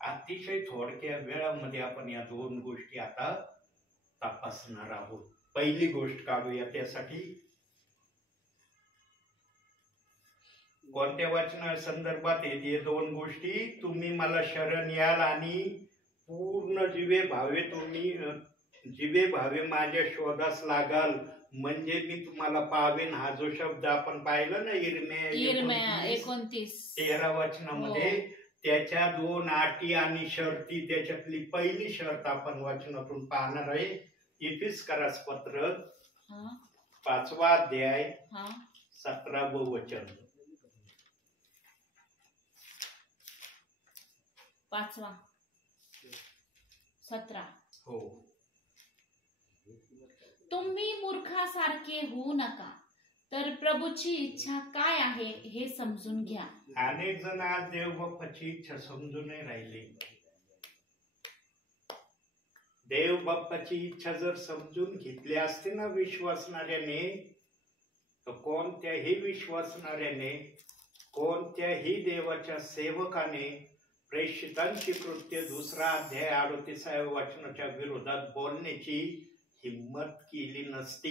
अतिशय थोडक्या वेळामध्ये आपण या 2 गोष्टी आता तपासणार आहोत. पहिली गोष्ट काढूया त्यासाठी. कोणत्या वचना संदर्भात हे 2 गोष्टी? तुम्ही मला शरण याल आणि पूर्ण जीवे भावे माझ्या शोधास लागाल, म्हणजे मी तुम्हाला पावेन. हा जो शब्द आपण पाहिला ना यिर्मया 29:13 वचनामध्ये, त्याच्या 2 अटी आणि शर्ती. त्याच्यातली पहिली शर्त आपण वचनातून पाहणार आहे. इफिसकरास पत्र 5 अध्याय 17 वचन. 5:17. हो. तुम्ही मूर्खासारखे होऊ नका, तर प्रभूची इच्छा काय आहे हे समजून घ्या. अनेक जण आज देव बाप्पाची इच्छा समजून नाही राहिले. देव बाप्पाची इच्छा जर समजून घेतली असते ना विश्वासणाऱ्याने, तर कोणत्याही विश्वासणाऱ्याने, कोणत्याही देवाच्या सेवकाने प्रेषितांची कृत्य 2 अध्याय 38 वचनाच्या विरोधात बोलण्याची हिम्मत केली नसती.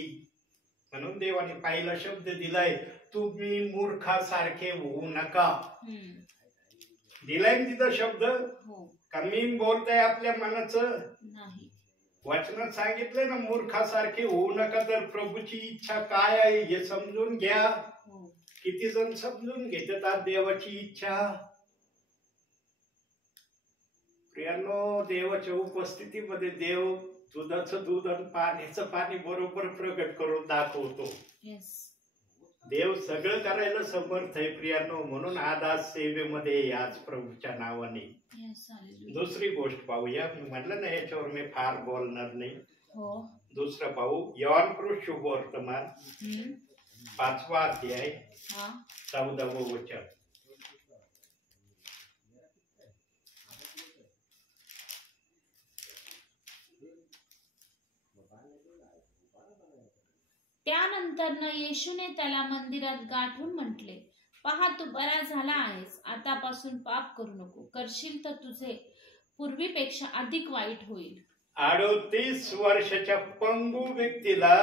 म्हणून देवाने पहिला शब्द दिलाय, तुम्ही मूर्खासारखे होऊ नका. दिलाय तिथं शब्द. कमी बोलताय आपल्या मनाचं नाही. वचनात सांगितलंय ना, मूर्खासारखे होऊ नका, तर प्रभूची इच्छा काय आहे हे समजून घ्या. किती जण समजून घेतात देवाची इच्छा. प्रियांनो, देवाच्या उपस्थितीमध्ये देव दुधाचं दूध आणि पाण्याचं पाणी बरोबर प्रगट करून दाखवतो. देव सगळं करायला समर्थ आहे प्रियांनो. म्हणून आज सेवेमध्ये आज प्रभूच्या नावाने. दुसरी गोष्ट पाहूया. मी म्हटलं ना याच्यावर मी फार बोलणार नाही. दुसरं पाहू, योहान शुभ वर्तमान 5वा अध्याय 14वं वचन. त्यानंतर येशूने त्याला मंदिरात गाठून म्हटले, पहा, तू बरा झाला आहेस. आतापासून पाप करू नको. करशील तर तुझे पूर्वीपेक्षा अधिक वाईट होईल. 38 वर्षाच्या पंगू व्यक्तीला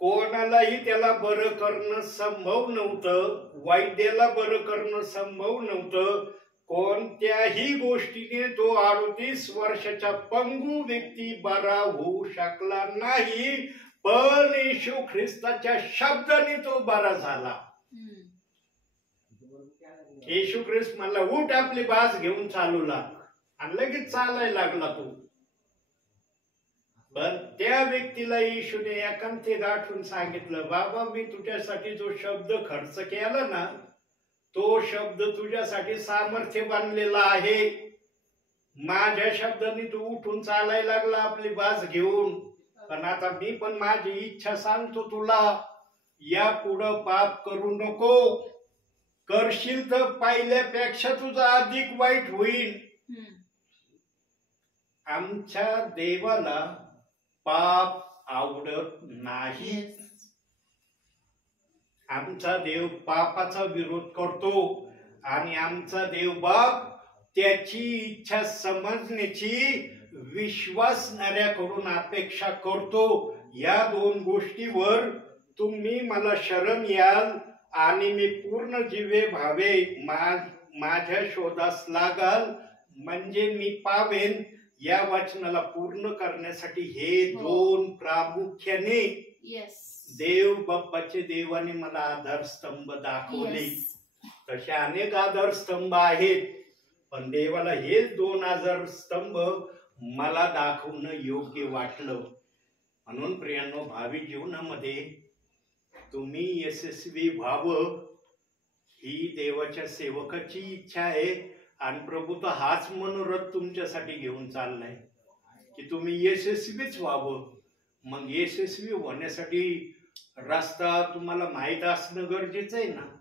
कोणालाही त्याला बरं करणं संभव नव्हतं. वैद्याला बरं करणं संभव नव्हतं. कोणत्याही गोष्टीने तो 38 वर्षाचा पंगू व्यक्ती बरा होऊ शकला नाही. पण येशू ख्रिस्ताच्या शब्दाने तो बरा झाला. येशू ख्रिस्त म्हणला, उठ, आपली बास घेऊन चालू लाग, आणि लगेच चालायला लागला तो. पण त्या व्यक्तीला येशूने एकांती गाठून सांगितलं, बाबा, मी तुझ्यासाठी जो शब्द खर्च केला ना, तो शब्द तुझ्यासाठी सामर्थ्य बनलेला आहे. माझ्या शब्दाने तू उठून चालायला लागला आपली बास घेऊन. पण आता मी पण माझी इच्छा सांगतो तुला, या पुढं पाप करू नको. करशील तर पहिल्यापेक्षा तुझं अधिक वाईट होईल. आमच्या देवाला पाप आवडत नाही. आमचा देव पापाचा विरोध करतो आणि आमचा देव बाप त्याची इच्छा समजण्याची विश्वासणाऱ्याकडून अपेक्षा करतो. या 2 गोष्टीवर तुम्ही मला शरण याल आणि मी पूर्ण जीवे भावे माझ्या शोधास लागाल, म्हणजे मी पावेन. या वचनाला पूर्ण करण्यासाठी हे 2 प्रामुख्याने देव बाप्पाचे देवाने मला आधारस्तंभ दाखवले. तसे अनेक आधारस्तंभ आहेत, पण देवाला हे 2 आधारस्तंभ मला दाखवणं योग्य वाटलं. म्हणून प्रियांनो, भावी जीवनामध्ये तुम्ही यशस्वी व्हावं ही देवाच्या सेवकाची इच्छा आहे. आणि प्रभू तर हाच मनोरथ तुमच्यासाठी घेऊन चाललाय की तुम्ही यशस्वीच व्हावं. मग यशस्वी होण्यासाठी रस्ता तुम्हाला माहित असणं गरजेचं आहे ना.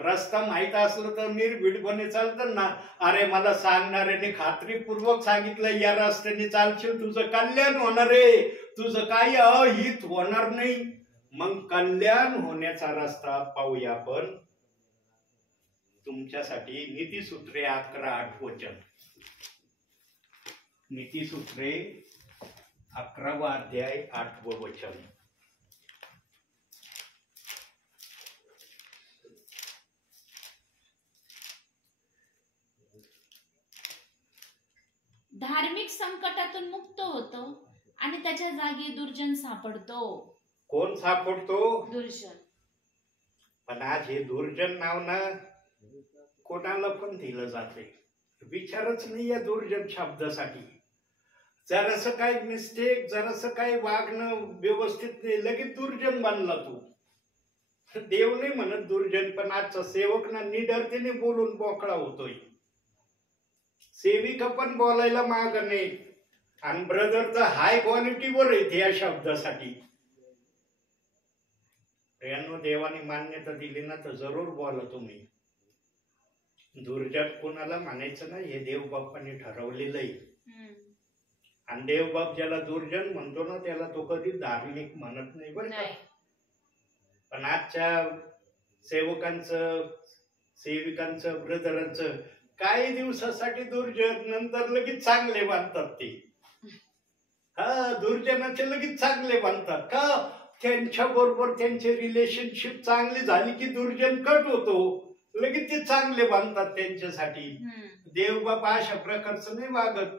रस्ता माहित असलं तर निर्भीडपणे चालतं ना. अरे, मला सांगणाऱ्याने खात्रीपूर्वक सांगितलं, या रस्त्याने चालशील, तुझं कल्याण होणार आहे, तुझं काही अहित होणार नाही. मग कल्याण होण्याचा रस्ता पाहूया आपण. तुमच्यासाठी नीतिसूत्रे 11-8 वचन. नीतिसूत्रे 11वा अध्याय 8वं वचन. धार्मिक संकटातून मुक्त होतो आणि त्याच्या जागी दुर्जन सापडतो. कोण सापडतो? दुर्जन. पण आज हे दुर्जन नाव ना कोणाला पण दिलं जाते. विचारच नाही या दुर्जन शब्दासाठी. जरासं काही मिस्टेक, जरासं काही वागणं व्यवस्थित नाही, लगेच दुर्जन बनला तू. देव नाही म्हणत दुर्जन, पण आजचा सेवक ना निडरतेने बोलून मोकळा होतोय. सेविका पण बोलायला माग नाही. आणि ब्रदर तर हाय क्वालिटीवर आहेत या शब्दासाठी. यांना देवाने मान्यता दिली ना तर जरूर बोला तुम्ही. दुर्जन कोणाला म्हणायचं नाही, हे देवबापांनी ठरवलेलं आहे. आणि देवबाप ज्याला दुर्जन म्हणतो ना त्याला तो कधी धार्मिक म्हणत नाही बरं का. पण आजच्या सेवकांचं, सेविकांचं, ब्रदरांचं काही दिवसासाठी दुर्जन, नंतर लगेच चांगले बांधतात ते. दुर्जनाचे लगेच चांगले बांधतात का, त्यांच्या बरोबर त्यांचे रिलेशनशिप चांगली झाली की दुर्जन कट होतो, लगेच ते चांगले बांधतात त्यांच्यासाठी. देवबाप अशा प्रकारचं नाही वागत.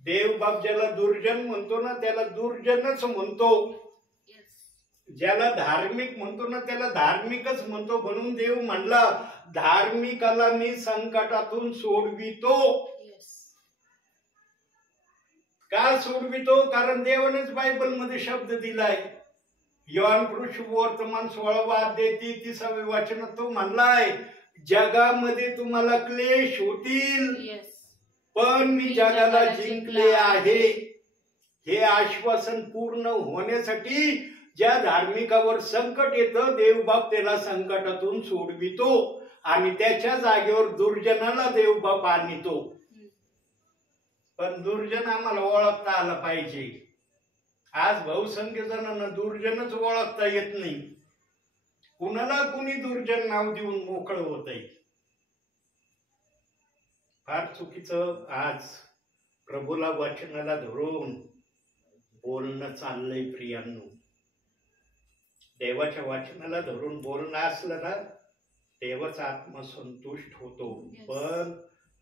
देवबाप ज्याला दुर्जन म्हणतो ना त्याला दुर्जनच म्हणतो, ज्याला धार्मिक म्हणतो ना त्याला धार्मिकच म्हणतो. म्हणून देव म्हणला धार्मिकाला मी संकटातून सोडवितो. का सोडवितो, कारण देवानेच बायबल मध्ये शब्द दिलाय. योहान वर्तमान 16वा अध्याय 33वे वचन तो म्हणलाय जगामध्ये तुम्हाला क्लेश होतील, पण मी जगाला जिंकले आहे. हे आश्वासन पूर्ण होण्यासाठी ज्या धार्मिकावर संकट येतं देवबाप त्याला संकटातून सोडवितो आणि त्याच्या जागेवर दुर्जनाला देवबाप आणतो. पण दुर्जन आम्हाला ओळखता आला पाहिजे. आज बहुसंख्य जणांना दुर्जनच ओळखता येत नाही. कुणाला कुणी दुर्जन नाव देऊन मोकळं होत आहे. फार चुकीचं आज प्रभूला वचनाला धरून बोलणं चाललंय प्रियांनो. देवाच्या वचनाला धरून बोलणं असलं ना देवाचा आत्मा संतुष्ट होतो. पण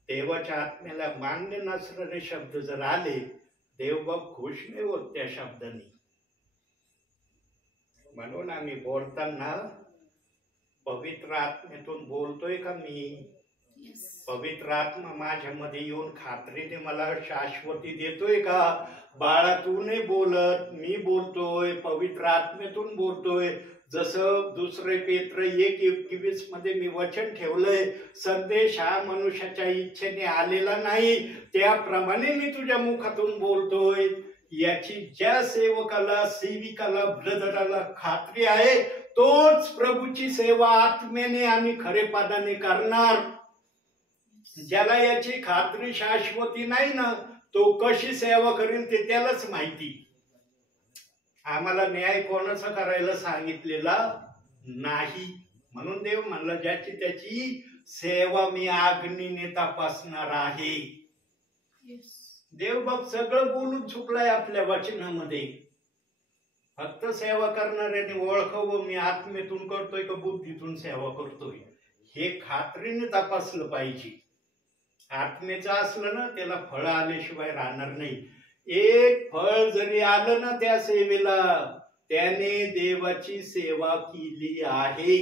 देवाच्या आत्म्याला मान्य नसणारे शब्द जर आले देवबाप खुश नाही होत त्या शब्दांनी. म्हणून आम्ही बोलताना पवित्र आत्म्यातून बोलतोय का मी, पवित्र आत्मा माझ्यामध्ये येऊन खात्रीने मला शाश्वती देतोय का, बाळा तू नाही बोलत मी बोलतोय, पवित्र आत्म्यातून बोलतोय. जसं 2 पेत्र 1:21 मध्ये मी वचन ठेवलंय, संदेश हा मनुष्याच्या इच्छेने आलेला नाही, त्याप्रमाणे मी तुझ्या मुखातून बोलतोय. याची ज्या सेवकाला, सेविकाला, ब्रदराला खात्री आहे तोच प्रभूची सेवा आत्म्याने आणि खरेपणाने करणार. ज्याला याची खात्री शाश्वती नाही ना तो कशी सेवा करेल ते त्यालाच माहिती. आम्हाला न्याय कोणाचा करायला सांगितलेला नाही. म्हणून देव म्हणला ज्याची त्याची सेवा मी अग्नीने तपासणार आहे. देवबाप सगळं बोलून चुकलाय आपल्या वचनामध्ये. फक्त सेवा करणाऱ्याने ओळखावं मी आत्मेतून करतोय का बुद्धीतून सेवा करतोय हे खात्रीने तपासलं पाहिजे. आत्मेचं असलं ना त्याला फळ आल्याशिवाय राहणार नाही. एक फळ जरी आलं ना त्या सेवेला त्याने देवाची सेवा केली आहे.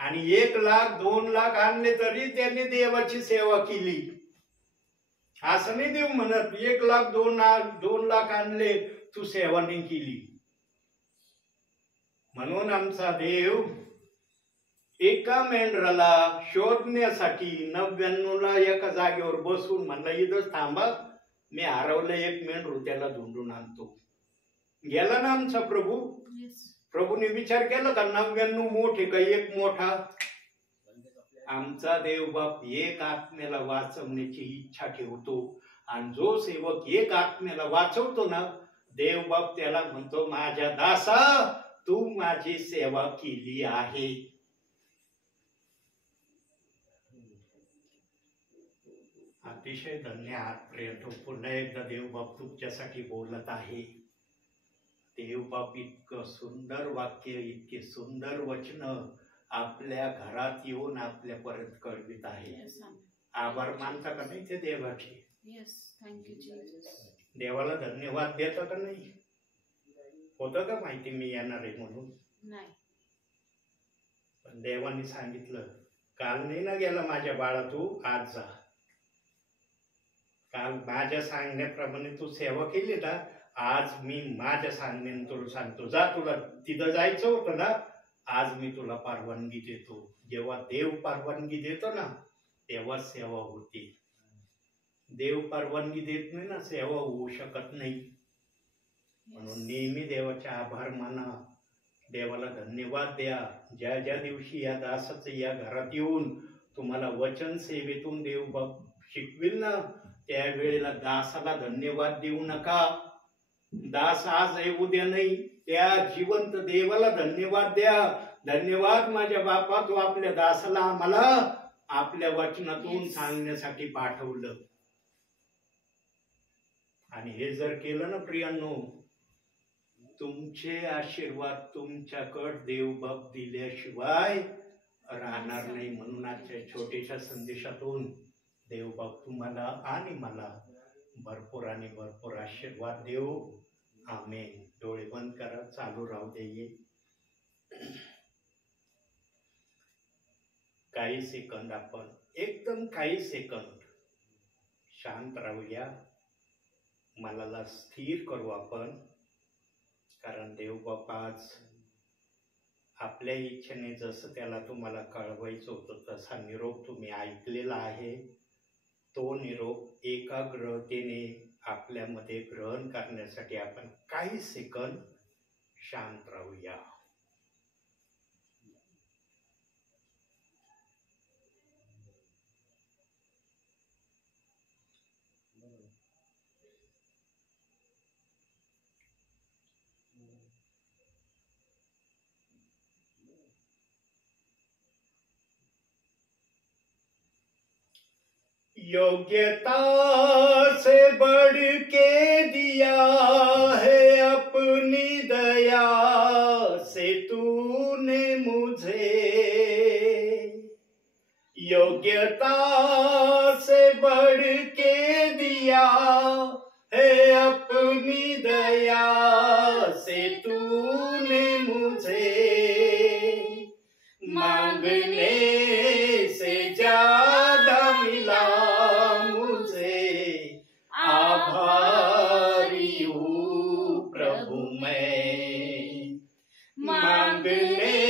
आणि 1 लाख 2 लाख आणले तरी त्याने देवाची सेवा केली. असं नाही देव म्हणत 1 लाख 2 लाख आणले तू सेवा नाही केली. म्हणून आमचा देव एका मेंढराला शोधण्यासाठी 99ला एका जागेवर बसून म्हणला इथंच थांबा, मी हरवलं एक मेंढरू त्याला धुंडून आणतो. गेला ना आमचा प्रभू. प्रभूने विचार केला का 99 मोठे का एक मोठा. आमचा देवबाप एक आत्म्याला वाचवण्याची इच्छा ठेवतो. आणि जो सेवक एक आत्म्याला वाचवतो ना देवबाप त्याला म्हणतो माझ्या दासा तू माझी सेवा केली आहे. अतिशय धन्य आहात प्रियतो. पुन्हा एकदा देवबाप तुमच्यासाठी बोलत आहे. देवबाप इतकं सुंदर वाक्य, इतके सुंदर वचन आपल्या घरात येऊन आपल्यापर्यंत कळवित आहे. आभार मानता का नाही ते देवाचे? देवाला धन्यवाद देता का नाही? होतं का माहिती मी येणार आहे म्हणून? पण देवाने सांगितलं काल नाही ना गेला माझ्या बाळा तू आज जा. काल माझ्या सांगण्याप्रमाणे तू सेवा केली ना, आज मी माझ्या सांगण्याने तुला सांगतो जा, तुला तिथं जायचं होतं ना, आज मी तुला परवानगी देतो. जेव्हा देव परवानगी देतो ना तेव्हा सेवा होती. देव परवानगी देत नाही ना, सेवा होऊ शकत नाही. म्हणून नेहमी देवाचे आभार माना, देवाला धन्यवाद द्या. ज्या ज्या दिवशी या दासाचं या घरात येऊन तुम्हाला वचन सेवेतून देव शिकविल ना, त्यावेळेला दासाला धन्यवाद देऊ नका. दास आज आहे उद्या नाही, त्या जिवंत देवाला धन्यवाद द्या. धन्यवाद माझ्या बापा, तू आपल्या दासाला आम्हाला आपल्या वचनातून सांगण्यासाठी पाठवलं. आणि हे जर केलं ना प्रियांनो, तुमचे आशीर्वाद तुमच्याकडे देवबाप दिल्याशिवाय राहणार नाही. म्हणून आजच्या छोट्याशा संदेशातून देवबाप तुम्हाला आणि मला भरपूर आणि भरपूर आशीर्वाद देव. आमेन. डोळे बंद करा, चालू राहू दे. काही सेकंद आपण एकदम काही सेकंद शांत राहूया, मनाला स्थिर करू आपण. कारण देवबाप आज आपल्या इच्छेने जसं त्याला तुम्हाला कळवायचं होतं तसा निरोप तुम्ही ऐकलेला आहे. तो निरोप एकाग्रतेने आपल्यामध्ये ग्रहण करण्यासाठी आपण काही सेकंद शांत राहूया. योग्यता से बढ़ के दिया है अपनी दया से तूने मुझे. योग्यता से बढ़ के दिया है अपनी दया से तूने मुझे. मांगने से ज्यादा मिला मुझे, आभारी हूँ प्रभु मैं. मांगने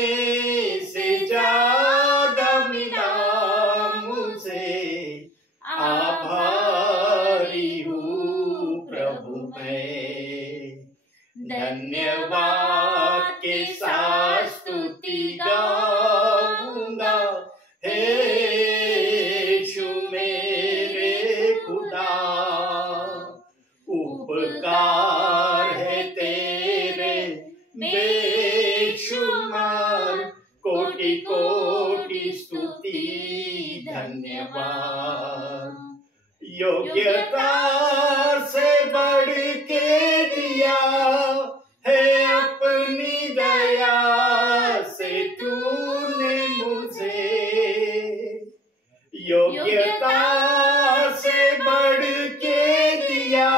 से ज्यादा मिला मुझे, आभारी हूँ प्रभु मैं. धन्यवाद के साथ स्तुति गाऊंगा, हे यीशु मेरे खुदा. उपकार है तेरे बेशुमार, कोटि कोटि स्तुति धन्यवाद. योग्यता से बढ़ के दिया है अपनी दया से तूने मुझे. योग्यता से बढ़ के दिया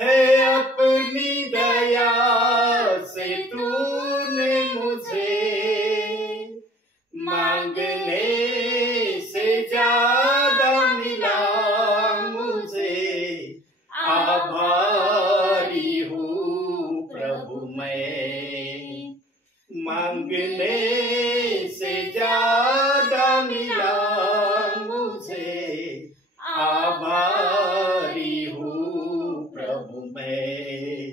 है अपनी दया से तूने मुझे. मांगने से ज्यादा मिला मुझे, आभारी हूँ प्रभु मैं. मांगने से ज्यादा मिला मुझे, आभारी हूँ प्रभु मैं.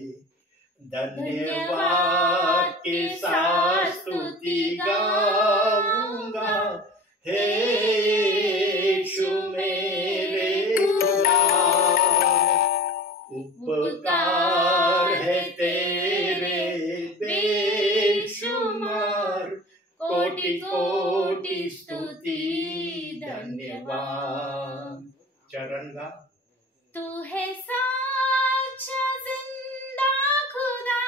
धन्यवाद के साथ स्तुति गाऊंगा, हे यीशु मेरे खुदा. उपकार है तेरे बेशुमार, कोटि कोटि स्तुति धन्यवाद. चरण गा. तू है साचा जिंदा खुदा,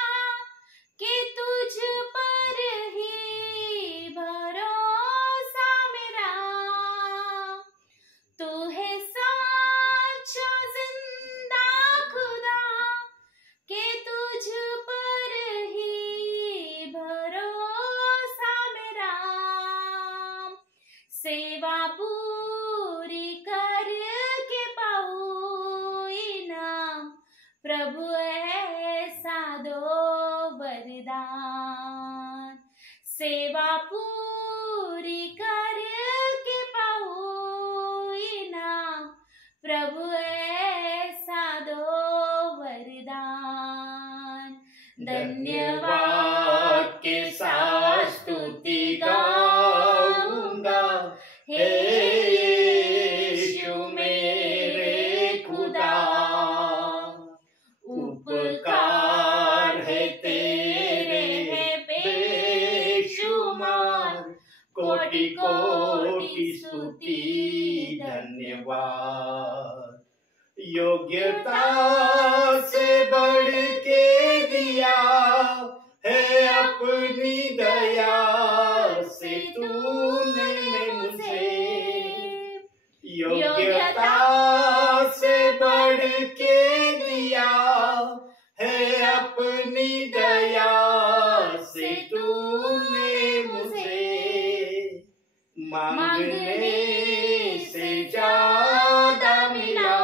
कि तुझ पर ही भरोसा मेरा. तू है साचा जिंदा खुदा, कि तुझ पर ही भरोसा मेरा. सेवा पूरी करके पाऊं इनाम, प्रभु ऐसा दो वरदान. सेवा पूरी करके पाऊं इनाम, प्रभु धन्यवाद के साथ स्तुति गाऊंगा, हे यीशु मेरे खुदा। उपकार है तेरे बेशुमार, कोटि कोटि स्तुति धन्यवाद। योग्यता से बढ़ के दिया है अपनी दया से तूने मुझे, योग्यता से बढ़ के दिया है अपनी दया से तूने मुझे। मांगने से ज्यादा मिला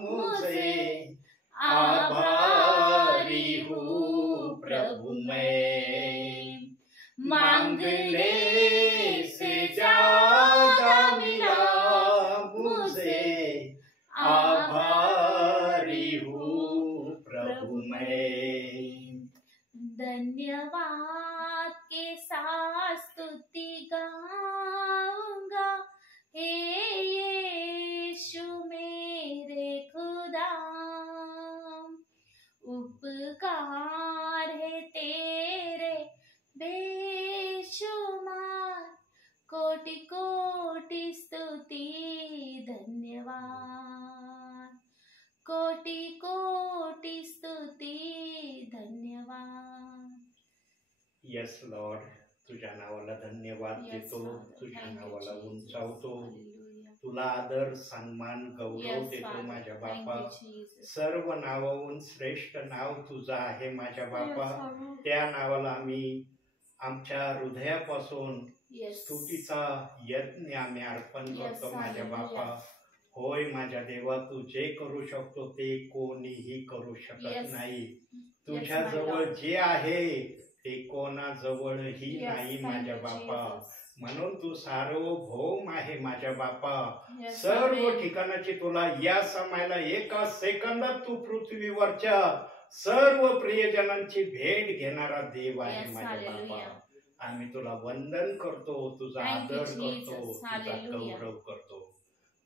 मुझे, आभारी हूँ प्रभु मैं। मांगने से ज्यादा मिला मुझे, आभारी हूँ प्रभु मैं। धन्यवाद के साथ स्तुति गाऊंगा, हे यीशु मेरे खुदा। उपकार है तेरे बेशुमार, कोटि कोटि स्तुति धन्यवाद, कोटि कोटि स्तुति धन्यवाद। यस लॉर्ड, तुझ्या नावाला धन्यवाद देतो, तुझ्या नावाला उंचावतो, तुला आदर सन्मान गौरव देतो माझ्या बापा। सर्व नावाहून श्रेष्ठ नाव तुझं आहे माझ्या बापा। त्या नावाला आम्ही आमच्या हृदयापासून स्तुतीचा यज्ञ आम्ही अर्पण करतो माझ्या बापा। होय माझ्या देवा, तू जे करू शकतो ते कोणीही करू शकत नाही। तुझ्या जवळ जे आहे ते कोणाजवळही नाही माझ्या बापा। म्हणून तू सार्वभौम आहे माझ्या बापा। सर्व ठिकाणाची तुला या समयाला एका सेकंदात तू पृथ्वीवरच्या सर्व प्रियजनांची भेट घेणारा देव आहे माझ्या बापा। आम्ही तुला वंदन करतो, तुझा आदर करतो, तुझा गौरव करतो।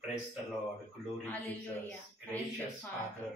Praise the Lord, glory Jesus, gracious Father,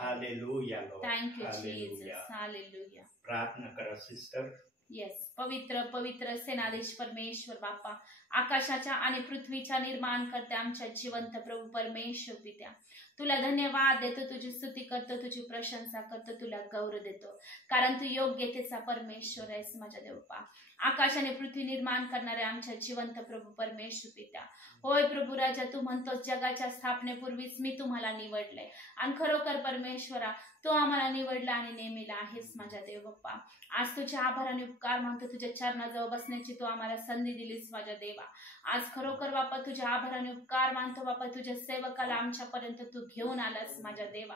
hallelujah Lord, thank you hallelujah. Jesus, hallelujah. प्रार्थना करा सिस्टर। येस, पवित्र पवित्र सेनाधीश परमेश्वर बाप्पा, आकाशाच्या आणि पृथ्वीच्या निर्माण करते आमच्या जिवंत प्रभू परमेश्वर पित्या, तुला धन्यवाद देतो, तुझी स्तुती करतो, तुझी प्रशंसा करतो, तुला गौरव देतो, कारण तू योग्यतेचा परमेश्वर आहेस माझ्या देवपा। आकाश आणि पृथ्वी निर्माण करणारे आमच्या जिवंत प्रभू परमेश्वर पित्या, होय प्रभू राजा, तू म्हणतोस जगाच्या स्थापनेपूर्वीच मी तुम्हाला निवडले, आणि खरोखर परमेश्वरा तू आम्हाला निवडला आणि नेमिला आहेस माझ्या देव बाप्पा। आज तुझ्या आभार आणि उपकार मानतो, तुझ्या चरणाजवळ बसण्याची तू आम्हाला संधी दिलीस माझ्या देवा। आज खरोखर बाप्पा तुझ्या आभार आणि उपकार मानतो बाप्पा, तुझ्या सेवकाला आमच्यापर्यंत तू घेऊन आलास माझ्या देवा।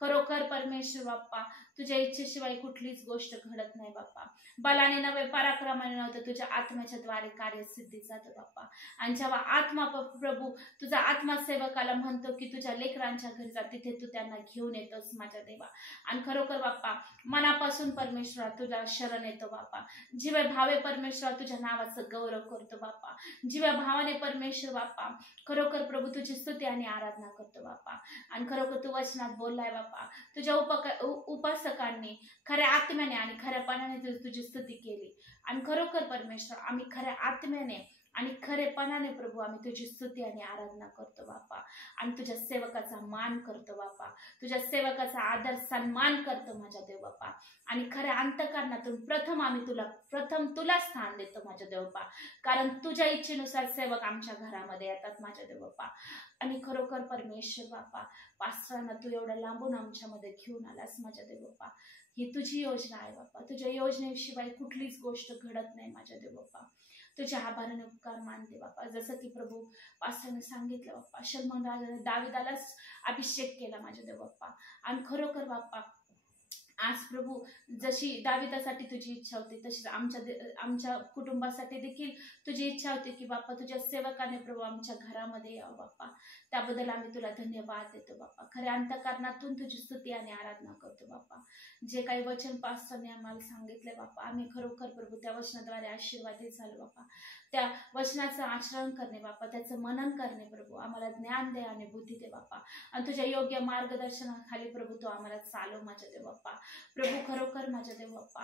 खरोखर परमेश्वर बाप्पा, तुझ्या इच्छेशिवाय कुठलीच गोष्ट घडत नाही बाप्पा। बलाने नव्हे, पराक्रमाने नव्हतं, तुझ्या आत्म्याच्या द्वारे कार्य सिद्धी जातं बाप्पा। आणि जेव्हा आत्मा प्रभू तुझा आत्मा सेवकाला म्हणतो की तुझ्या लेकरांच्या घरी जा, तिथे तू त्यांना घेऊन येतोस माझ्या देवा। आणि खरोखर बाप्पा मनापासून परमेश्वरा तुझा शरण येतो बाप्पा। जीवे भावे परमेश्वरा तुझ्या नावाचं गौरव करतो बाप्पा। जीवे भावाने परमेश्वर बाप्पा खरोखर प्रभू तुझी स्तुती आणि आराधना करतो बाप्पा। आणि खरोखर तू वचनात बोललाय बाप्पा, तुझ्या उपासकांनी खऱ्या आत्म्याने आणि खऱ्यापणाने तुझी स्तुती केली। आणि खरोखर परमेश्वर आम्ही खऱ्या आत्म्याने आणि खरेपणाने प्रभू आम्ही तुझी स्तुती आणि आराधना करतो बाप्पा। आणि तुझ्या सेवकाचा मान करतो बाप्पा, तुझ्या सेवकाचा आदर सन्मान करतो माझ्या देव बाप्पा। आणि खऱ्या अंतःकरणातून प्रथम तुला स्थान देतो माझ्या देव बाप्पा, कारण तुझ्या इच्छेनुसार सेवक आमच्या घरामध्ये येतात माझ्या देव बाप्पा। आणि खरोखर परमेश्वर बाप्पा, पास्टरांना तू एवढ्या लांबून आमच्यामध्ये घेऊन आलास माझ्या देव बाप्पा। ही तुझी योजना आहे बाप्पा, तुझ्या योजनेशिवाय कुठलीच गोष्ट घडत नाही माझ्या देव बाप्पा। तुझ्या आभाराने उपकार मानते बाप्पा, जसं की प्रभू पास्टरने सांगितलं बाप्पा, शलोमोन राजाने दाविदालाच अभिषेक केला माझ्या देव बाप्पा। आणि खरोखर बाप्पा आज प्रभू जशी दाविदासाठी तुझी इच्छा होती तशीच आमच्या कुटुंबासाठी देखील तुझी इच्छा होती की बाप्पा तुझ्या सेवकाने प्रभू आमच्या घरामध्ये यावं बाप्पा. त्याबद्दल आम्ही तुला धन्यवाद देतो बाप्पा. खऱ्या अंतःकरणातून तुझी स्तुती आणि आराधना करतो बाप्पा. जे काही वचन पास्टरने आम्हाला सांगितले बाप्पा, आम्ही खरोखर प्रभू त्या वचनाद्वारे आशीर्वादित झालो बाप्पा. त्या वचनाचं आचरण करणे बाप्पा, त्याचं मनन करणे प्रभू, आम्हाला ज्ञान दे आणि बुद्धी दे बाप्पा. आणि तुझ्या योग्य मार्गदर्शनाखाली प्रभू तू आम्हाला चालव माझ्या देव बाप्पा. प्रभू खरोखर माझ्या देव बाप्पा,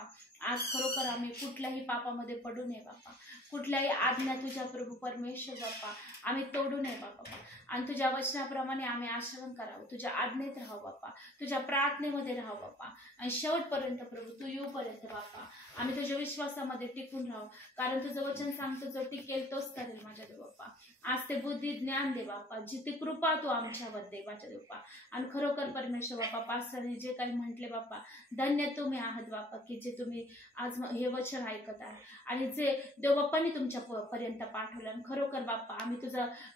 आज खरोखर आम्ही कुठल्याही पापामध्ये पडू नये बाप्पा. कुठल्याही आज्ञा तुझ्या प्रभू परमेश्वर बाप्पा आम्ही तोडू नये बाप्पा. आणि तुझ्या वचनाप्रमाणे आम्ही आचरण करावं, तुझ्या आज्ञेत राहावं बाप्पा, तुझ्या प्रार्थनेमध्ये राहावं बाप्पा. आणि शेवटपर्यंत प्रभू तू येऊपर्यंत बाप्पा आम्ही तुझ्या विश्वासामध्ये टिकून राहू. कारण तुझं वचन सांगतो जो टिकेल तोच करेल माझ्या देव बाप्पा. आज ते बुद्धी ज्ञान दे बाप्पा, जिथे कृपा तू आमच्यावर दे माझ्या देव बाप्पा. आणि खरोखर परमेश्वर बाप्पा पास्टरने जे काही म्हटले बाप्पा, धन्य तुम्ही आहात बाप्पा की जे तुम्ही आज हे वचन ऐकत आहे आणि जे देवबाप्पांनी तुमच्या पर्यंत पाठवलं. आणि खरोखर बाप्पा आम्ही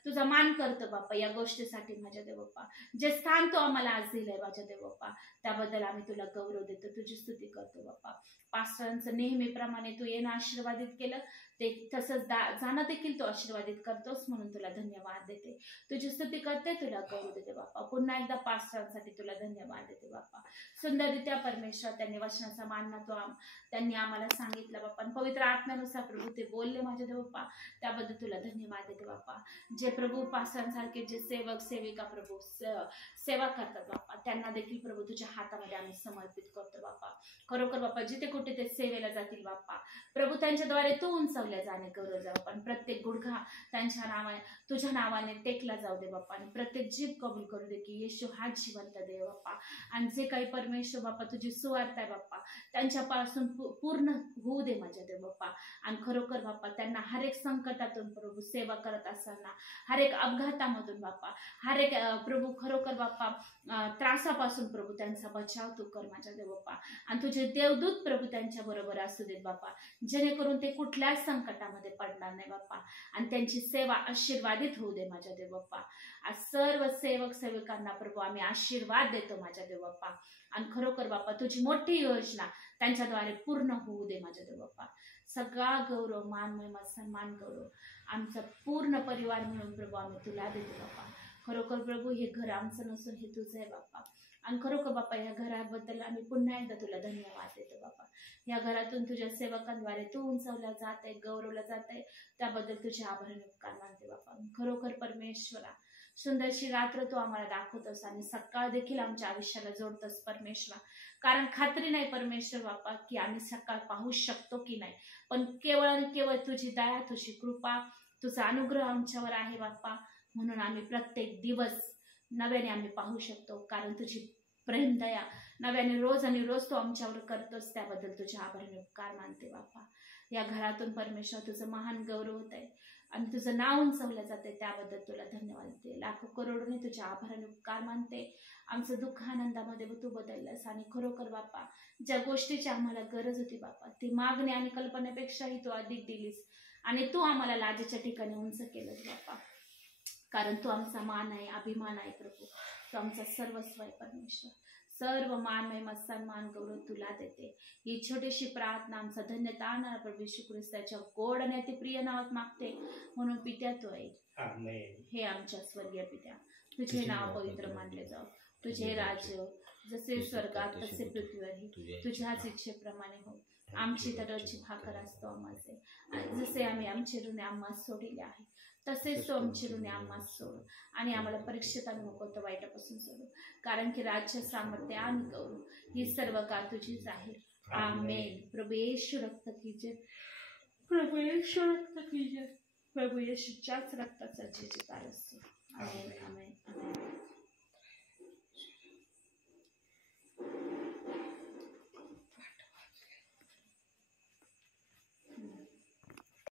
तुझा मान करतो बाप्पा या गोष्टीसाठी माझ्या देव बाप्पा. जे स्थान तू आम्हाला आज दिलंय माझ्या देव बाप्पा, त्याबद्दल आम्ही तुला गौरव देतो, तुझी स्तुती करतो बाप्पा. पास्टरांचं नेहमीप्रमाणे तू येणं आशीर्वादित केलं, ते तसंच जाणं देखील तू आशीर्वादित करतोस, म्हणून तुला धन्यवाद देते, तुझी स्तुती करते, तुला गौरव देते बाप्पा. पुन्हा एकदा पास्टरांसाठी तुला धन्यवाद देते बाप्पा. सुंदररित्या परमेश्वर त्यांनी वचनाचा मानना त्यांनी आम्हाला सांगितलं बाप्पा. आणि पवित्र आत्म्यानुसार प्रभू ते बोलले माझ्या देव बाप्पा, त्याबद्दल तुला धन्यवाद देते बाप्पा. जे प्रभू पास्टरांसारखे जे सेवक सेविका प्रभू सेवा करतात बाप्पा, त्यांना देखील प्रभू तुझ्या हातामध्ये आम्ही समर्पित करतो बाप्पा. खरोखर बाप्पा जिथे कुठे ते सेवेला जातील बाप्पा, प्रभू त्यांच्याद्वारे तू उंचावल्या जाणे गौरव जाऊ. पण प्रत्येक गुडघा त्यांच्या नावाने तुझ्या नावाने टेकला जाऊ दे बाप्पा. आणि प्रत्येक जीभ कबूल करू दे की येशू हा जिवंत देव बाप्पा. आणि जे काही परमेश्वर बाप्पा तुझी सुवार्थ आहे बाप्पा, त्यांच्यापासून पूर्ण होऊ दे माझ्या देव बाप्पा. आणि खरोखर बाप्पा त्यांना हर एक संकटातून प्रभू सेवा करत असताना, हर एक अपघातामधून बाप्पा, हर एक प्रभू खरोखर बाप्पा त्रासापासून प्रभू त्यांचा बचाव तू कर माझ्या देव बाप्पा. आणि तुझे देवदूत प्रभू त्यांच्या बरोबर असू देत बाप्पा, जेणेकरून ते कुठल्याच संकटामध्ये पडणार नाही बाप्पा. आणि त्यांची सेवा आशीर्वादित होऊ दे माझ्या देव बाप्पा. आज सर्व सेवक सेविकांना प्रभू आम्ही आशीर्वाद देतो माझ्या देव बाप्पा. आणि खरोखर बाप्पा तुझी मोठी योजना त्यांच्याद्वारे पूर्ण होऊ दे माझ्या देव बाप्पा. सगळा गौरव मान महिमा सन्मान गौरव आमचा पूर्ण परिवार म्हणून प्रभू आम्ही तुला देतो बाप्पा. खरोखर प्रभू हे घर आमचं नसून हे तुझं आहे बाप्पा. आणि खरोखर बाप्पा या घराबद्दल आम्ही पुन्हा एकदा तुला धन्यवाद देतो बाप्पा. या घरातून तुझ्या सेवकांद्वारे तू उंचावला जात आहे, गौरवला जात आहे, त्याबद्दल तुझे आभार उपकार मानते बाप्पा. खरोखर परमेश्वरा सुंदरशी रात्र तू आम्हाला दाखवतोस आणि सकाळ देखील आमच्या आयुष्याला जोडतोस परमेश्वरा. कारण खात्री नाही परमेश्वर बाप्पा की आम्ही सकाळ पाहू शकतो की नाही, पण केवळ आणि केवळ तुझी दया, तुझी कृपा, तुझा अनुग्रह आमच्यावर आहे बाप्पा. म्हणून आम्ही प्रत्येक दिवस नव्याने आम्ही पाहू शकतो, कारण तुझी प्रेम दया नव्याने रोज आणि रोज तू आमच्यावर करतोस, त्याबद्दल तुझे आभार आणि उपकार मानते बाप्पा. या घरातून परमेश्वर तुझं महान गौरव होत आहे आणि तुझं नाव उंचावलं जाते, त्याबद्दल तुला धन्यवाद देते. लाखो करोडोने तुझे आभार आणि उपकार मानते. आमचं दुःख आनंदामध्ये तू बदललंस आणि खरोखर बाप्पा ज्या गोष्टीची आम्हाला गरज होती बाप्पा, ती मागणी आणि कल्पनेपेक्षाही तू अधिक दिलीस आणि तू आम्हाला लाजेच्या ठिकाणी उंच केलंस बाप्पा. कारण तू आमचा मान आहे, अभिमान आहे प्रभू, तू आमचा सर्वस्व आहे परमेश्वर. सर्व मान महिमा सन्मान गौरव तुला देते. ही छोटीशी प्रार्थना आमचा धन्यता आणणारा प्रभू येशू ख्रिस्ताच्या गोड आणि अतिप्रिय नावात मागते, म्हणून पित्या तू आहे. हे आमच्या स्वर्गीय पित्या, तुझे नाव पवित्र मानले जाऊ, तुझे राज्य जसे स्वर्गात तसे पृथ्वीवरही तुझ्याच इच्छेप्रमाणे हो. आमची दररोजची भाकर असतो आम्हाला, आणि जसे आम्ही आमचे ऋणे आम्हास सोडिले आहे तसेच तो आमचे ऋणे आम्हास सोड, आणि आम्हाला परीक्षेत आणू नको तर वाईटापासून सोडू. कारण की राज्य, सामर्थ्य आणि गौरव ही सर्व काळ तुझीच आहे. आमेन. प्रभू येशू रक्त की जय, प्रभू येशू रक्त की जय, प्रभू येशूच्याच रक्ताचा जयजयकार असतो. आमेन, आमेन, आमेन.